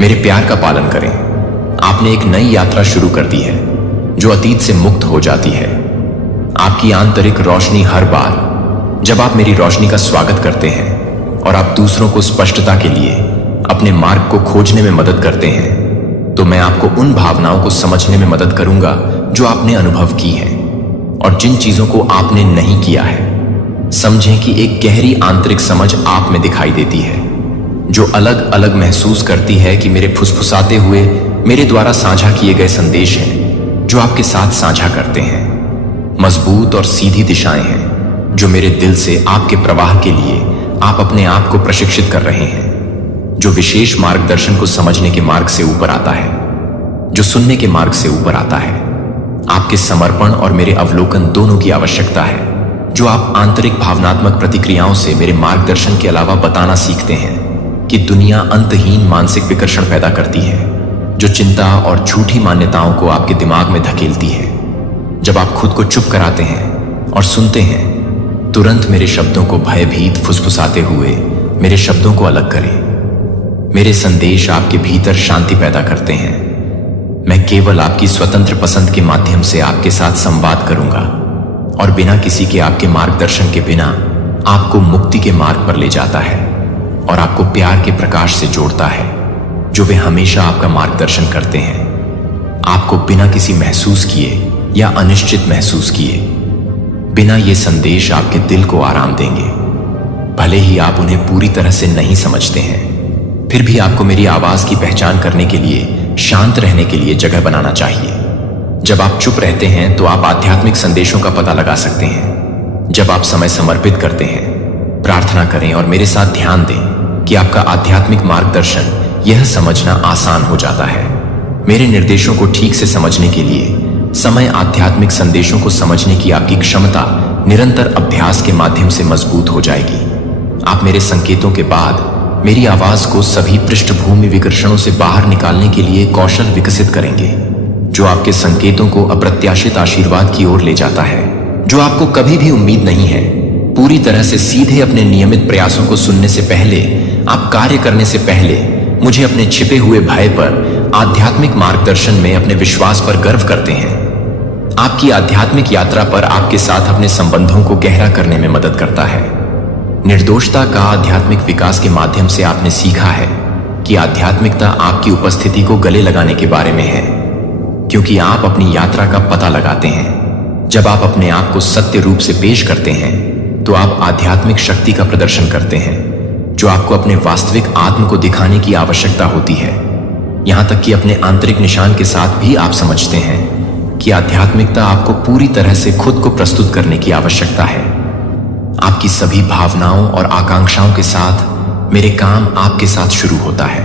मेरे प्यार का पालन करें। आपने एक नई यात्रा शुरू कर दी है जो अतीत से मुक्त हो जाती है। आपकी आंतरिक रोशनी हर बार जब आप मेरी रोशनी का स्वागत करते हैं और आप दूसरों को स्पष्टता के लिए अपने मार्ग को खोजने में मदद करते हैं, तो मैं आपको उन भावनाओं को समझने में मदद करूंगा जो आपने अनुभव की है और जिन चीजों को आपने नहीं किया है। समझें कि एक गहरी आंतरिक समझ आप में दिखाई देती है, जो अलग अलग महसूस करती है कि मेरे फुसफुसाते हुए मेरे द्वारा साझा किए गए संदेश हैं जो आपके साथ साझा करते हैं। मजबूत और सीधी दिशाएं हैं जो मेरे दिल से आपके प्रवाह के लिए आप अपने आप को प्रशिक्षित कर रहे हैं, जो विशेष मार्गदर्शन को समझने के मार्ग से ऊपर आता है, जो सुनने के मार्ग से ऊपर आता है। आपके समर्पण और मेरे अवलोकन दोनों की आवश्यकता है, जो आप आंतरिक भावनात्मक प्रतिक्रियाओं से मेरे मार्गदर्शन के अलावा बताना सीखते हैं कि दुनिया अंतहीन मानसिक विकर्षण पैदा करती है, जो चिंता और झूठी मान्यताओं को आपके दिमाग में धकेलती है। जब आप खुद को चुप कराते हैं और सुनते हैं, तुरंत मेरे शब्दों को भयभीत फुसफुसाते हुए मेरे शब्दों को अलग करें। मेरे संदेश आपके भीतर शांति पैदा करते हैं। मैं केवल आपकी स्वतंत्र पसंद के माध्यम से आपके साथ संवाद करूंगा और बिना किसी के आपके मार्गदर्शन के बिना आपको मुक्ति के मार्ग पर ले जाता है और आपको प्यार के प्रकाश से जोड़ता है, जो वे हमेशा आपका मार्गदर्शन करते हैं। आपको बिना किसी महसूस किए या अनिश्चित महसूस किए, बिना ये संदेश आपके दिल को आराम देंगे। भले ही आप उन्हें पूरी तरह से नहीं समझते हैं, फिर भी आपको मेरी आवाज की पहचान करने के लिए शांत रहने के लिए जगह बनाना चाहिए। जब आप चुप रहते हैं तो आप आध्यात्मिक संदेशों का पता लगा सकते हैं। जब आप समय समर्पित करते हैं, प्रार्थना करें और मेरे साथ ध्यान दें कि आपका आध्यात्मिक मार्गदर्शन यह समझना आसान हो जाता है। मेरे निर्देशों को ठीक से समझने के लिए समय आध्यात्मिक संदेशों को समझने की आपकी क्षमता निरंतर अभ्यास के माध्यम से मजबूत हो जाएगी। आप मेरे संकेतों के बाद मेरी आवाज को सभी पृष्ठभूमि विकर्षणों से बाहर निकालने के लिए कौशल विकसित करेंगे, जो आपके संकेतों को अप्रत्याशित आशीर्वाद की ओर ले जाता है, जो आपको कभी भी उम्मीद नहीं है। पूरी तरह से सीधे अपने नियमित प्रयासों को सुनने से पहले, आप कार्य करने से पहले मुझे अपने छिपे हुए भय पर आध्यात्मिक मार्गदर्शन में अपने विश्वास पर गर्व करते हैं। आपकी आध्यात्मिक यात्रा पर आपके साथ अपने संबंधों को गहरा करने में मदद करता है। निर्दोषता का आध्यात्मिक विकास के माध्यम से आपने सीखा है कि आध्यात्मिकता आपकी उपस्थिति को गले लगाने के बारे में है, क्योंकि आप अपनी यात्रा का पता लगाते हैं। जब आप अपने आप को सत्य रूप से पेश करते हैं तो आप आध्यात्मिक शक्ति का प्रदर्शन करते हैं, जो आपको अपने वास्तविक आत्म को दिखाने की आवश्यकता होती है। यहां तक कि अपने आंतरिक निशान के साथ भी आप समझते हैं कि आध्यात्मिकता आपको पूरी तरह से खुद को प्रस्तुत करने की आवश्यकता है। आपकी सभी भावनाओं और आकांक्षाओं के साथ मेरे काम आपके साथ शुरू होता है।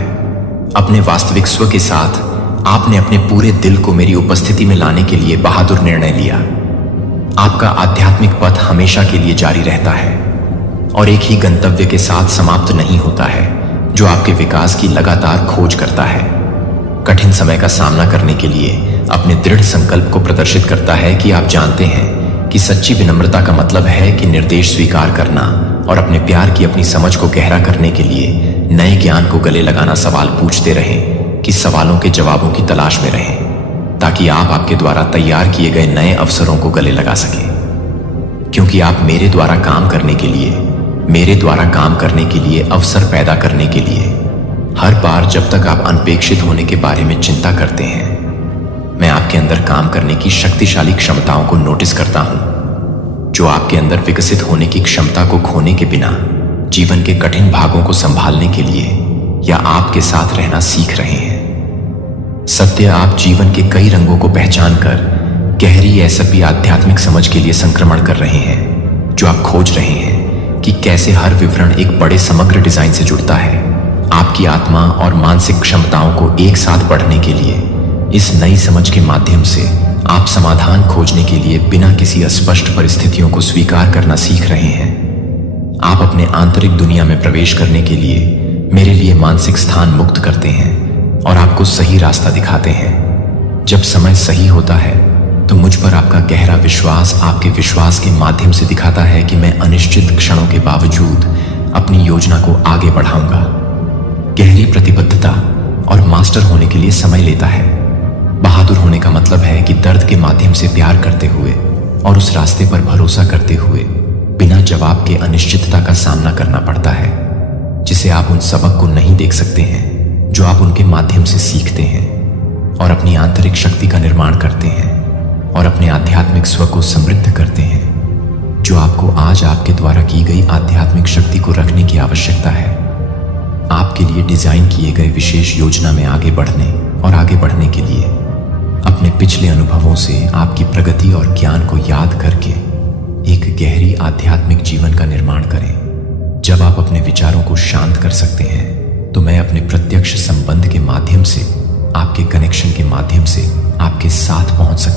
अपने वास्तविक स्व के साथ आपने अपने पूरे दिल को मेरी उपस्थिति में लाने के लिए बहादुर निर्णय लिया। आपका आध्यात्मिक पथ हमेशा के लिए जारी रहता है और एक ही गंतव्य के साथ समाप्त नहीं होता है, जो आपके विकास की लगातार खोज करता है। कठिन समय का सामना करने के लिए अपने दृढ़ संकल्प को प्रदर्शित करता है कि आप जानते हैं कि सच्ची विनम्रता का मतलब है कि निर्देश स्वीकार करना और अपने प्यार की अपनी समझ को गहरा करने के लिए नए ज्ञान को गले लगाना। सवाल पूछते रहें कि सवालों के जवाबों की तलाश में रहें, ताकि आप आपके द्वारा तैयार किए गए नए अवसरों को गले लगा सकें। क्योंकि आप मेरे द्वारा काम करने के लिए अवसर पैदा करने के लिए हर बार जब तक आप अनपेक्षित होने के बारे में चिंता करते हैं, मैं आपके अंदर काम करने की शक्तिशाली क्षमताओं को नोटिस करता हूं, जो आपके अंदर विकसित होने की क्षमता को खोने के बिना जीवन के कठिन भागों को संभालने के लिए या आपके साथ रहना सीख रहे हैं। सत्य, आप जीवन के कई रंगों को पहचान कर गहरी ऐसी आध्यात्मिक समझ के लिए संक्रमण कर रहे हैं, जो आप खोज रहे हैं कि कैसे हर विवरण एक बड़े समग्र डिजाइन से जुड़ता है। आपकी आत्मा और मानसिक क्षमताओं को एक साथ बढ़ने के लिए इस नई समझ के माध्यम से आप समाधान खोजने के लिए बिना किसी अस्पष्ट परिस्थितियों को स्वीकार करना सीख रहे हैं। आप अपने आंतरिक दुनिया में प्रवेश करने के लिए मेरे लिए मानसिक स्थान मुक्त करते हैं और आपको सही रास्ता दिखाते हैं। जब समय सही होता है तो मुझ पर आपका गहरा विश्वास आपके विश्वास के माध्यम से दिखाता है कि मैं अनिश्चित क्षणों के बावजूद अपनी योजना को आगे बढ़ाऊंगा। गहरी प्रतिबद्धता और मास्टर होने के लिए समय लेता है। बहादुर होने का मतलब है कि दर्द के माध्यम से प्यार करते हुए और उस रास्ते पर भरोसा करते हुए बिना जवाब के अनिश्चितता का सामना करना पड़ता है, जिसे आप उन सबक को नहीं देख सकते हैं जो आप उनके माध्यम से सीखते हैं और अपनी आंतरिक शक्ति का निर्माण करते हैं और अपने आध्यात्मिक स्व को समृद्ध करते हैं, जो आपको आज आपके द्वारा की गई आध्यात्मिक शक्ति को रखने की आवश्यकता है। आपके लिए डिजाइन किए गए विशेष योजना में आगे बढ़ने के लिए अपने पिछले अनुभवों से आपकी प्रगति और ज्ञान को याद करके एक गहरी आध्यात्मिक जीवन का निर्माण करें। जब आप अपने विचारों को शांत कर सकते हैं तो मैं अपने प्रत्यक्ष संबंध के माध्यम से, आपके कनेक्शन के माध्यम से आपके साथ पहुंच सकता हूं।